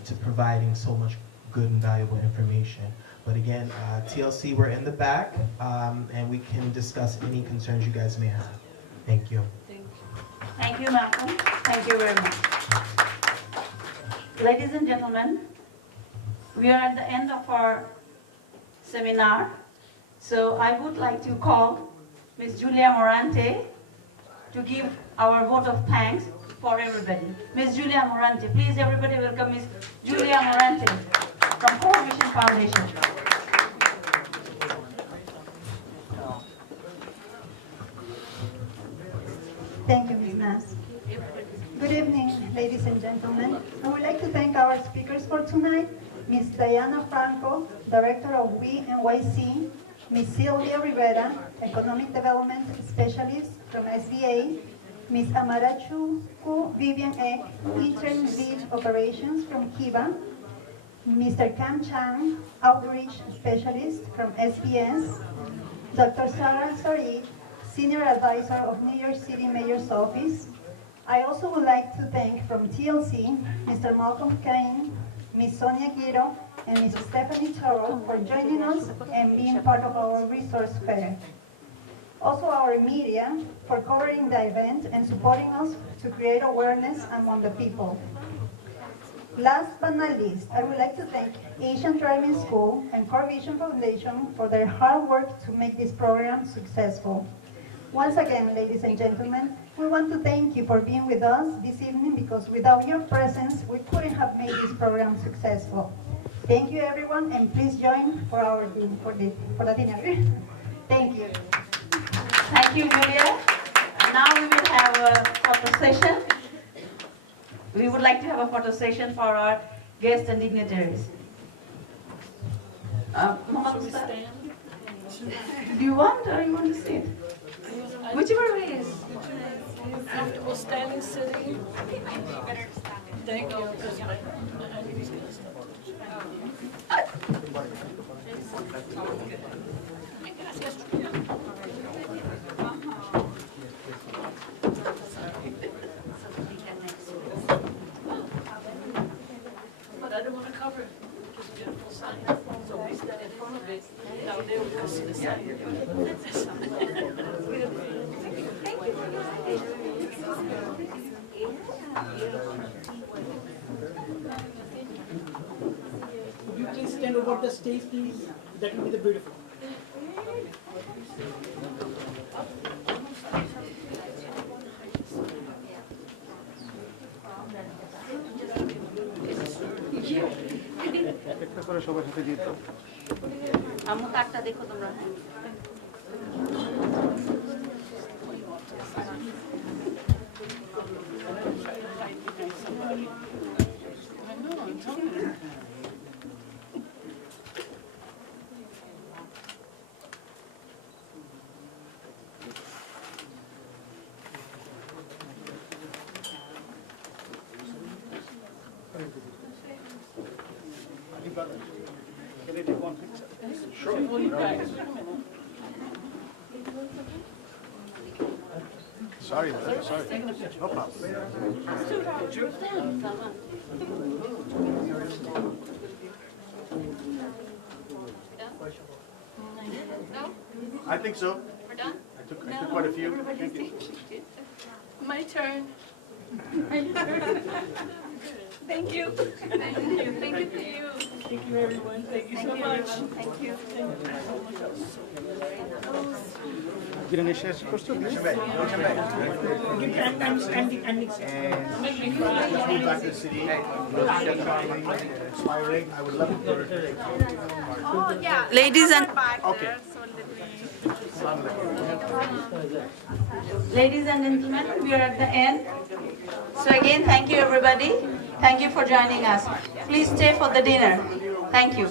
to providing so much good and valuable information. But again, TLC, we're in the back, and we can discuss any concerns you guys may have. Thank you. Thank you, Malcolm. Thank you very much. Ladies and gentlemen, we are at the end of our seminar. So I would like to call Ms. Julia Morante to give our vote of thanks for everybody. Ms. Julia Morante, please everybody welcome Ms. Julia Morante from Core Vision Foundation. Thank you, Ms. Nas. Good evening, ladies and gentlemen. I would like to thank our speakers for tonight, Ms. Diana Franco, Director of We NYC, Ms. Sylvia Rivera, Economic Development Specialist from SBA, Ms. Amarachu Vivian Ek, Interim Lead Operations from Kiva, Mr. Cam Chang, Outreach Specialist from SBS, Dr. Sarah Sarid, Senior Advisor of New York City Mayor's Office. I also would like to thank from TLC, Mr. Malcolm Kane, Ms. Sonia Guido, and Ms. Stephanie Toro for joining us and being part of our resource fair. Also our media for covering the event and supporting us to create awareness among the people. Last but not least, I would like to thank Asian Driving School and Core Vision Foundation for their hard work to make this program successful. Once again, ladies and gentlemen, we want to thank you for being with us this evening, because without your presence, we couldn't have made this program successful. Thank you, everyone, and please join for our for the dinner. Thank you. Thank you, Julia. Now we will have a photo session. We would like to have a photo session for our guests and dignitaries. Do you want, or you want to sit? Whichever way is. Comfortable standing, sitting. Thank you. But I don't want to cover it. It's a beautiful sign. So we stand in front of it. Now there we can see the sign. about the stage, please? That will be the beautiful. একটা করে সবার সাথে দিয়ে দাও। আম্মু কার্ডটা দেখো তোমরা। Can I take one picture? Sure. Sorry, sorry. No problem. No? I think so. We're done? I took quite a few. Thank you. My turn. Thank you. Thank you. Thank you to you. Thank you, everyone. Thank you so much. Thank you. Giren শেষ করছো? And move back to the city. Inspiring. I would love to. Oh, yeah. Ladies and Okay. Ladies and gentlemen, we are at the end. So again, thank you everybody. Thank you for joining us. Please stay for the dinner. Thank you.